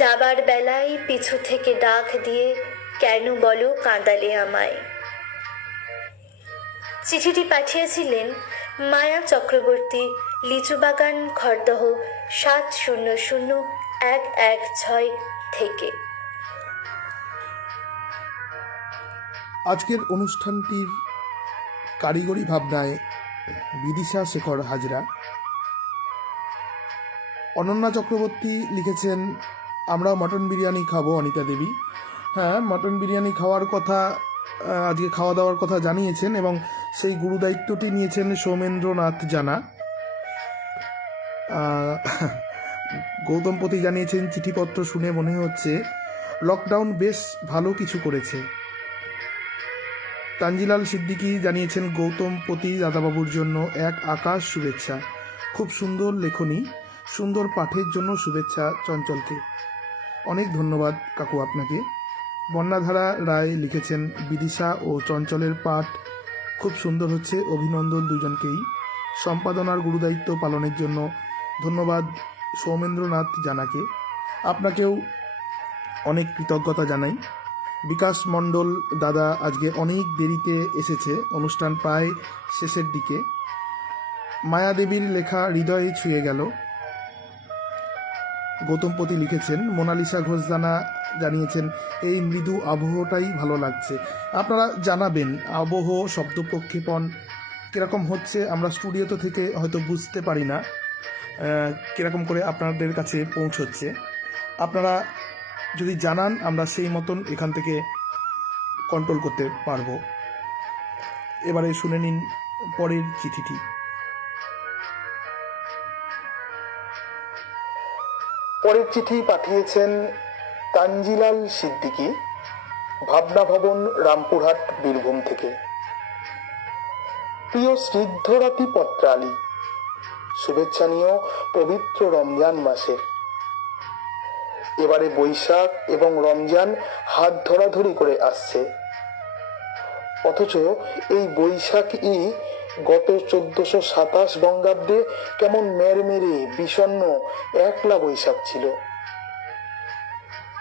যাবার বেলায় পিছু থেকে ডাক দিয়ে কেন বলো কাঁদালে আমায়। চিঠিটি পাঠিয়েছিলেন মায়া চক্রবর্তী, লিচুবাগান, খড়দহ 700116 থেকে। আজকের অনুষ্ঠানটির কারিগরি ভাবনায় বিদিশা শেখর হাজরা। অনন্যা চক্রবর্তী লিখেছেন, আমরা মটন বিরিয়ানি খাবো, অনিতা দেবী। হ্যাঁ, মটন বিরিয়ানি খাওয়ার কথা, আজকে খাওয়া দাওয়ার কথা জানিয়েছেন এবং সেই গুরুদায়িত্বটি নিয়েছেন সৌমেন্দ্রনাথ জানা। গৌতমপতি জানিয়েছেন, চিঠিপত্র শুনে মনে হচ্ছে লকডাউন বেশ ভালো কিছু করেছে। তানজিলাল সিদ্দিকী জানিয়েছেন, গৌতমপতি দাদাবাবুর জন্য এক আকাশ শুভেচ্ছা, খুব সুন্দর লেখনী, সুন্দর পাঠের জন্য শুভেচ্ছা চঞ্চলকে। অনেক ধন্যবাদ কাকু আপনাকে। বন্যাধারা রায় লিখেছেন, বিদিশা ও চঞ্চলের পাঠ খুব সুন্দর হচ্ছে, অভিনন্দন দুজনকেই। সম্পাদনার গুরুদায়িত্ব পালনের জন্য ধন্যবাদ সৌমেন্দ্রনাথ জানাকে। আপনাকেও অনেক কৃতজ্ঞতা জানাই। বিকাশ মণ্ডল দাদা আজকে অনেক দেরিতে এসেছে, অনুষ্ঠান প্রায় শেষের দিকে। মায়াদেবীর লেখা হৃদয়ে ছুঁয়ে গেল। গৌতমপতি লিখেছেন, মোনালিসা ঘোষ জানা জানিয়েছেন, এই মৃদু আবহটাই ভালো লাগছে। আপনারা জানাবেন আবহ শব্দ প্রক্ষেপণ কীরকম হচ্ছে। আমরা স্টুডিওতে থেকে হয়তো বুঝতে পারি না কীরকম করে আপনাদের কাছে পৌঁছচ্ছে। আপনারা যদি জানান, আমরা সেই মতন এখান থেকে কন্ট্রোল করতে পারবো। এবারে শুনে নিন পরের চিঠিটি। পরের চিঠি পাঠিয়েছেন তানজিলাল সিদ্দিকী, ভাবনা ভবন, রামপুরহাট, বীরভূম থেকে। প্রিয় স্নিগ্ধরাতি পত্রালী, শুভেচ্ছা নিও পবিত্র রমজান মাসের। এবারে বৈশাখ এবং রমজান হাত ধরাধরি করে আসছে, অথচ এই বৈশাখই গত 1427 বঙ্গাব্দে কেমন মেরমেরে বিষণ্ণ একলা বৈশাখ ছিল।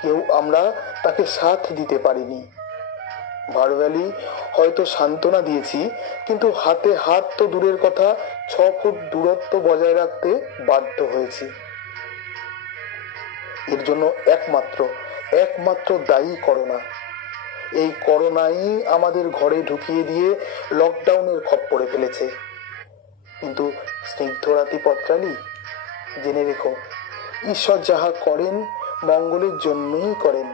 কেউ আমরা তাকে সাথ দিতে পারিনি। ভারভ্যালি হয়তো সান্ত্বনা দিয়েছি, কিন্তু হাতে হাত তো দূরের কথা, 6 ফুট দূরত্ব বজায় রাখতে বাধ্য হয়েছি। এর জন্য একমাত্র দায়ী করোনা। এই করোনাই আমাদের ঘরে ঢুকিয়ে দিয়ে লকডাউনের খপ্পরে ফেলেছে। কিন্তু স্নিগ্ধরাতি পত্রালী, জেনে রেখো, ঈশ্বর যাহা করেন মঙ্গলের জন্যই করেন।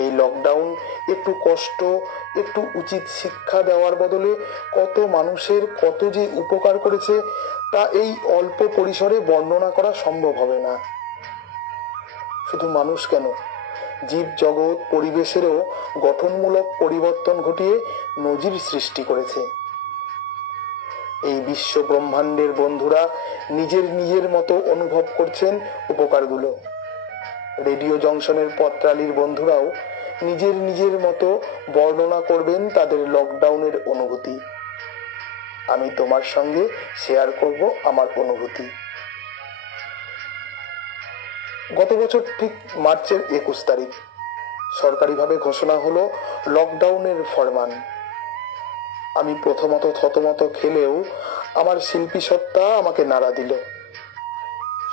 এই লকডাউন একটু কষ্ট, একটু উচিত শিক্ষা দেওয়ার বদলে কত মানুষের কত যে উপকার করেছে, তা এই অল্প পরিসরে বর্ণনা করা সম্ভব হবে না। শুধু মানুষ কেন, জীব জগৎ পরিবেশেরও গঠনমূলক পরিবর্তন ঘটিয়ে নজির সৃষ্টি করেছে। এই বিশ্ব ব্রহ্মাণ্ডের বন্ধুরা নিজের মতো অনুভব করছেন উপকারগুলো। রেডিও জংশনের পত্রালীর বন্ধুরাও নিজের মতো বর্ণনা করবেন তাদের লকডাউনের অনুভূতি। আমি তোমার সঙ্গে শেয়ার করব আমার অনুভূতি। গত বছর ঠিক মার্চের 21 তারিখ সরকারিভাবে ঘোষণা হলো লকডাউনের ফরমান। আমি প্রথমত থতমত খেলেও আমার শিল্পী সত্তা আমাকে নাড়া দিল।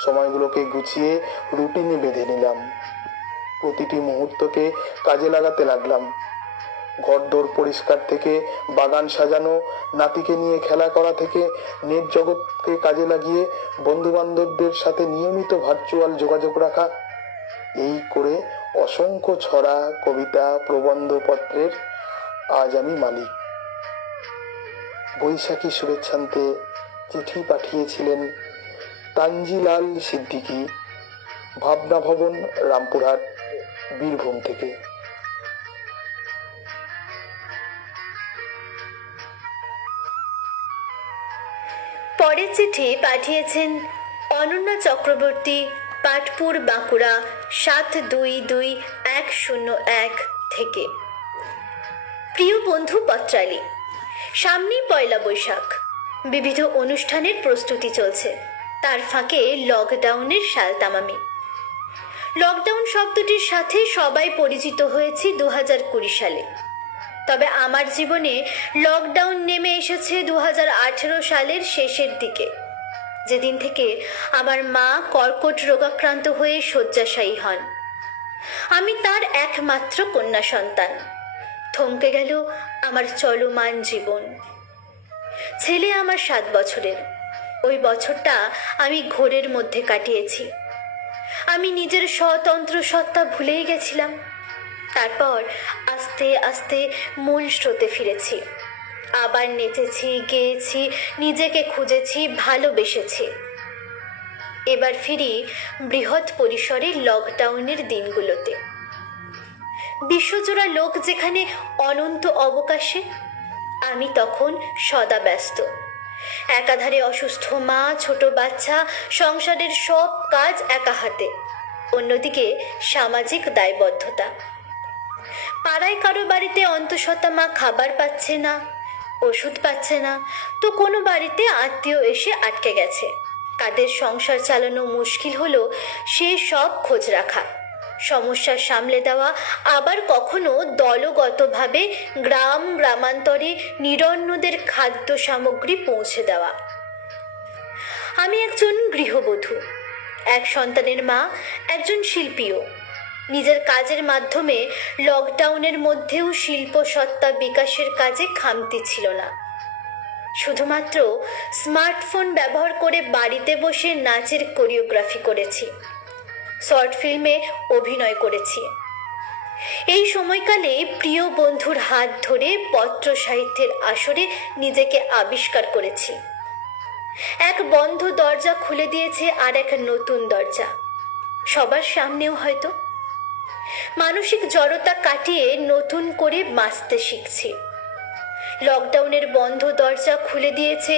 সময়গুলোকে গুছিয়ে রুটিনে বেঁধে নিলাম, প্রতিটি মুহূর্তকে কাজে লাগাতে লাগলাম। ঘরদোর পরিষ্কার থেকে বাগান সাজানো, নাতিকে নিয়ে খেলা করা থেকে নেট জগৎকে কাজে লাগিয়ে বন্ধু বান্ধবদের সাথে নিয়মিত ভার্চুয়াল যোগাযোগ রাখা, এই করে অসংখ্য ছড়া, কবিতা, প্রবন্ধপত্রের আজ আমি মালিক। বৈশাখী শুভেচ্ছান্তে চিঠি পাঠিয়েছিলেন তানজিলাল সিদ্দিকী, ভাবনা ভবন, রামপুরহাট, বীরভূম থেকে। পরের চিঠি পাঠিয়েছেন অনন্যা চক্রবর্তী, পাটপুর, বাঁকুড়া 722101 থেকে। প্রিয় বন্ধু পত্রালী, সামনেই পয়লা বৈশাখ, বিবিধ অনুষ্ঠানের প্রস্তুতি চলছে, তার ফাঁকে লকডাউনের সালতামামি। লকডাউন শব্দটির সাথে সবাই পরিচিত হয়েছি 2020 সালে, তবে আমার জীবনে লকডাউন নেমে এসেছে 2018 সালের শেষের দিকে, যেদিন থেকে আমার মা কর্কট রোগাক্রান্ত হয়ে শয্যাশায়ী হন। আমি তার একমাত্র কন্যা সন্তান। থমকে গেল আমার চলমান জীবন। ছেলে আমার 7 বছরের। ওই বছরটা আমি ঘোরের মধ্যে কাটিয়েছি। আমি নিজের স্বতন্ত্র সত্তা ভুলেই গেছিলাম। তারপর আস্তে আস্তে মূল স্রোতে ফিরেছি। আবার নেচেছি, গেয়েছি, নিজেকে খুঁজেছি, ভালোবেসেছি। এবার ফিরি বৃহৎ পরিসরে লকডাউনের দিনগুলোতে। বিশ্বজোড়া লোক যেখানে অনন্ত অবকাশে, আমি তখন সদা ব্যস্ত। একাধারে অসুস্থ মা, ছোট বাচ্চা, সংসারের সব কাজ একা হাতে, অন্যদিকে সামাজিক দায়বদ্ধতা। পাড়ায় কারো বাড়িতে অন্তঃসত্ত্বা মা খাবার পাচ্ছে না, ওষুধ পাচ্ছে না, তো কোনো বাড়িতে আত্মীয় এসে আটকে গেছে, কাদের সংসার চালানো মুশকিল হলো সে সব খোঁজ রাখা, সমস্যা সামলে দেওয়া, আবার কখনো দলগতভাবে গ্রামান্তরে নিরন্নদের খাদ্য সামগ্রী পৌঁছে দেওয়া। আমি একজন গৃহবধূ, এক সন্তানের মা, একজন শিল্পীও। নিজের কাজের মাধ্যমে লকডাউনের মধ্যেও শিল্প সত্তা বিকাশের কাজে খামতি ছিল না। শুধুমাত্র স্মার্টফোন ব্যবহার করে বাড়িতে বসে নাচের কোরিওগ্রাফি করেছি, শর্ট ফিল্মে অভিনয় করেছি। এই সময়কালে প্রিয় বন্ধুর হাত ধরে পত্র সাহিত্যের আসরে নিজেকে আবিষ্কার করেছি। এক বন্ধ দরজা খুলে দিয়েছে আর এক নতুন দরজা, সবার সামনেও হয়তো। মানসিক জড়তা কাটিয়ে নতুন করে বাঁচতে শিখছি। লকডাউনের বন্ধ দরজা খুলে দিয়েছে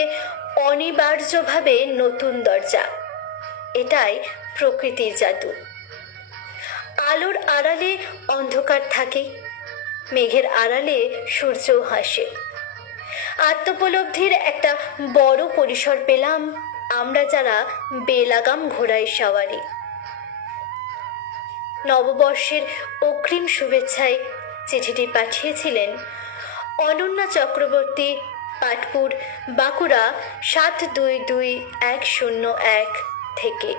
অনিবার্যভাবে নতুন দরজা। এটাই প্রকৃতির জাদু। আলোর আড়ালে অন্ধকার থাকে, মেঘের আড়ালে সূর্যও হাসে। আত্মোপলব্ধির একটা বড় পরিসর পেলাম আমরা যারা বেলাগাম ঘোড়ায় সাওয়ারি। নববর্ষের অগ্রিম শুভেচ্ছায় চিঠিটি পাঠিয়েছিলেন অনন্যা চক্রবর্তী, পাটপুর, বাঁকুড়া 722101 থেকে।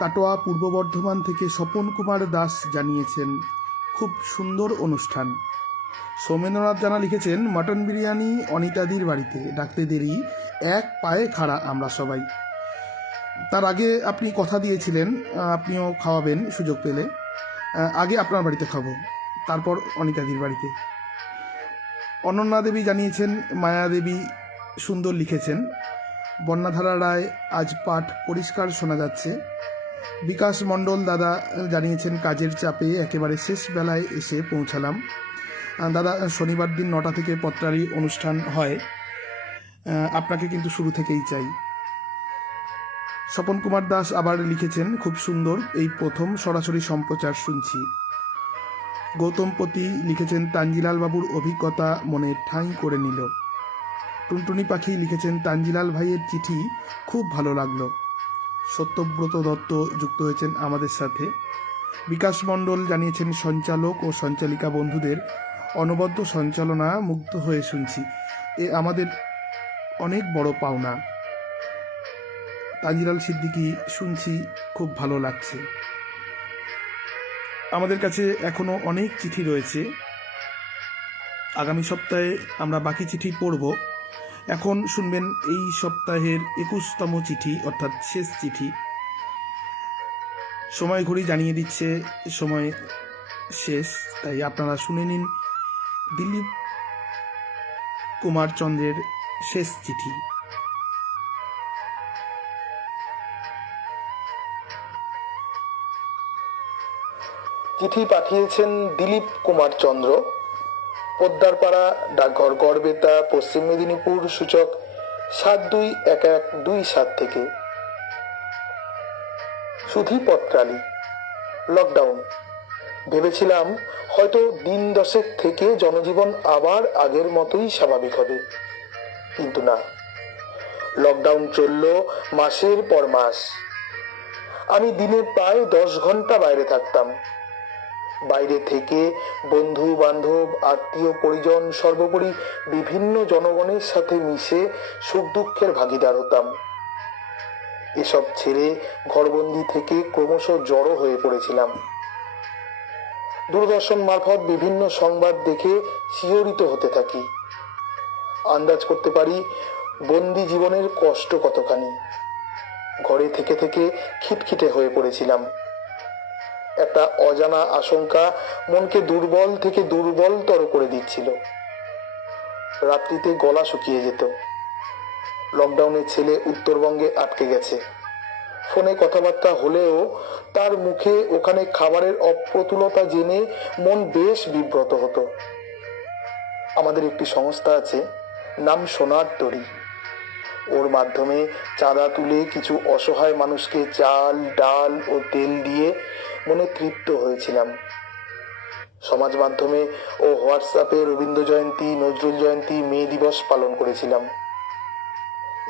কাটোয়া, পূর্ব বর্ধমান থেকে স্বপন কুমার দাস জানিয়েছেন, খুব সুন্দর অনুষ্ঠান। সৌমেন্দ্রনাথ জানা লিখেছেন, মটন বিরিয়ানি অনিতাদির বাড়িতে, ডাকতে দেরি, এক পায়ে খাড়া আমরা সবাই। তার আগে আপনি কথা দিয়েছিলেন আপনিও খাওয়াবেন সুযোগ পেলে। আগে আপনার বাড়িতে খাবো, তারপর অনিতাদির বাড়িতে। অনন্যা দেবী জানিয়েছেন, মায়া দেবী সুন্দর লিখেছেন। বন্যাধারা রায়, আজ পাঠ পরিষ্কার শোনা যাচ্ছে। বিকাশ মণ্ডল দাদা জানিয়েছেন, কাজের চাপে একেবারে শেষ বেলায় এসে পৌঁছালাম। দাদা, শনিবার দিন 9টা থেকে পত্রালী অনুষ্ঠান হয়, আপনাকে কিন্তু শুরু থেকেই চাই। স্বপন কুমার দাস আবার লিখেছেন, খুব সুন্দর, এই প্রথম সরাসরি সম্প্রচার শুনছি। গৌতম পতি লিখেছেন, তানজিলাল বাবুর অভিজ্ঞতা মনে ঠাঁই করে নিল। টুনটুনি পাখি লিখেছেন, তানজিলাল ভাইয়ের চিঠি খুব ভালো লাগলো। সত্যব্রত দত্ত যুক্ত হয়েছেন আমাদের সাথে। বিকাশ মণ্ডল জানিয়েছেন, সঞ্চালক ও সঞ্চালিকা বন্ধুদের অনবদ্য সঞ্চালনা মুগ্ধ হয়ে শুনছি, এ আমাদের অনেক বড় পাওনা। তানজিলাল সিদ্দিকী, শুনছি, খুব ভালো লাগছে। আমাদের কাছে এখনও অনেক চিঠি রয়েছে। আগামী সপ্তাহে আমরা বাকি চিঠি পড়ব। এখন শুনবেন এই সপ্তাহের 21তম চিঠি, অর্থাৎ শেষ চিঠি। সময় ঘড়ি জানিয়ে দিচ্ছে সময় শেষ, তাই আপনারা শুনে নিন দিলীপ কুমার চন্দ্রের শেষ চিঠি। চিঠি পাঠিয়েছেন দিলীপ কুমার চন্দ্র, পোদ্দারপাড়া, ডাকঘর গড়বেতা, পশ্চিম মেদিনীপুর, সূচক 721127 থেকে। সুধীপত্রালী। লকডাউন। ভেবেছিলাম হয়তো দিন 10 থেকে জনজীবন আবার আগের মতোই স্বাভাবিক হবে, কিন্তু না। লকডাউন চলল মাসের পর মাস। আমি দিনে প্রায় 10 ঘন্টা বাইরে থাকতাম। বাইরে থেকে বন্ধু বান্ধব, আত্মীয় পরিজন, সর্বোপরি বিভিন্ন জনগণের সাথে মিশে সুখ দুঃখের ভাগিদার হতাম। এসব ছেড়ে ঘরবন্দি থেকে ক্রমশ জড়ো হয়ে পড়েছিলাম। দূরদর্শন মারফত বিভিন্ন সংবাদ দেখে শিহরিত হতে থাকি। আন্দাজ করতে পারি বন্দি জীবনের কষ্ট কতখানি। ঘরে থেকে থেকে খিটখিটে হয়ে পড়েছিলাম। একটা অজানা আশঙ্কা মনকে দুর্বল থেকে দুর্বলতর করে দিচ্ছিল। রাত্রিতে গলা শুকিয়ে যেত। লকডাউনের ছেলে উত্তরবঙ্গে আটকে গেছে। ফোনে কথাবার্তা হলেও তার মুখে ওখানে খাবারের অপ্রতুলতা জেনে মন বেশ বিব্রত হতো। আমাদের একটি সংস্থা আছে, নাম সোনার তরী। ওর মাধ্যমে চাঁদা তুলে কিছু অসহায় মানুষকে চাল, ডাল ও তেল দিয়ে মনে তৃপ্ত হয়েছিলাম। সমাজ মাধ্যমে ও হোয়াটসঅ্যাপে রবীন্দ্র জয়ন্তী, নজরুল জয়ন্তী, মে দিবস পালন করেছিলাম।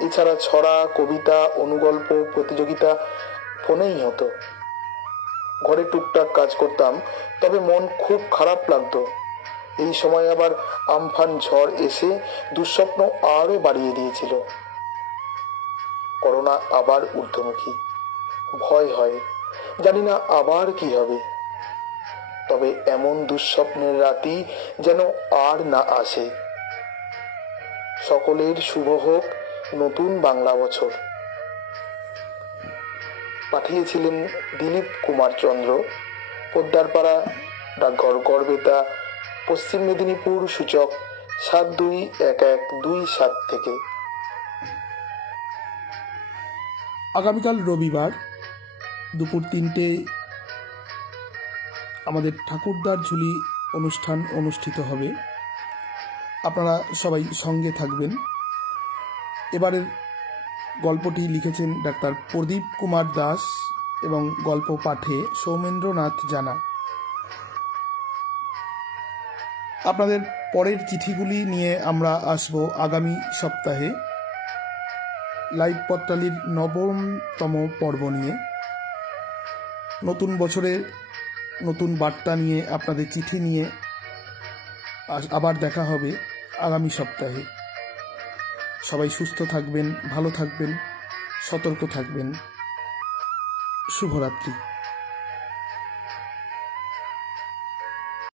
এছাড়া ছড়া, কবিতা, অনুগল্প প্রতিযোগিতা ফোনেই হতো। ঘরে টুকটাক কাজ করতাম, তবে মন খুব খারাপ লাগতো। এই সময় আবার আমফান ঝড় এসে দুঃস্বপ্ন আরো বাড়িয়ে দিয়েছিল। করোনা আবার ঊর্ধ্বমুখী। ভয় হয়, জানি না আবার কি হবে। তবে এমন দুঃস্বপ্নের রাতি যেন আর না আসে। সকলের শুভ হোক নতুন বাংলা বছর। পাঠিয়েছিলেন দিলীপ কুমার চন্দ্র, পোদ্দারপাড়া, ডাকঘর গড়বেতা, পশ্চিম মেদিনীপুর, সূচক 721127 থেকে। আগামীকাল রবিবার দুপুর 3টে আমাদের ঠাকুরদার ঝুলি অনুষ্ঠান অনুষ্ঠিত হবে। আপনারা সবাই সঙ্গে থাকবেন। এবারের গল্পটি লিখেছেন ডাক্তার প্রদীপ কুমার দাস এবং গল্প পাঠে সৌমেন্দ্রনাথ জানা। আপনাদের পরের চিঠিগুলি নিয়ে আমরা আসব আগামী সপ্তাহে লাইভ পত্রালির 9তম পর্ব নিয়ে। নতুন বছরে নতুন বার্তা নিয়ে, আপনাদের চিঠি নিয়ে আবার দেখা হবে আগামী সপ্তাহে। সবাই সুস্থ থাকবেন, ভালো থাকবেন, সতর্ক থাকবেন। শুভরাত্রি।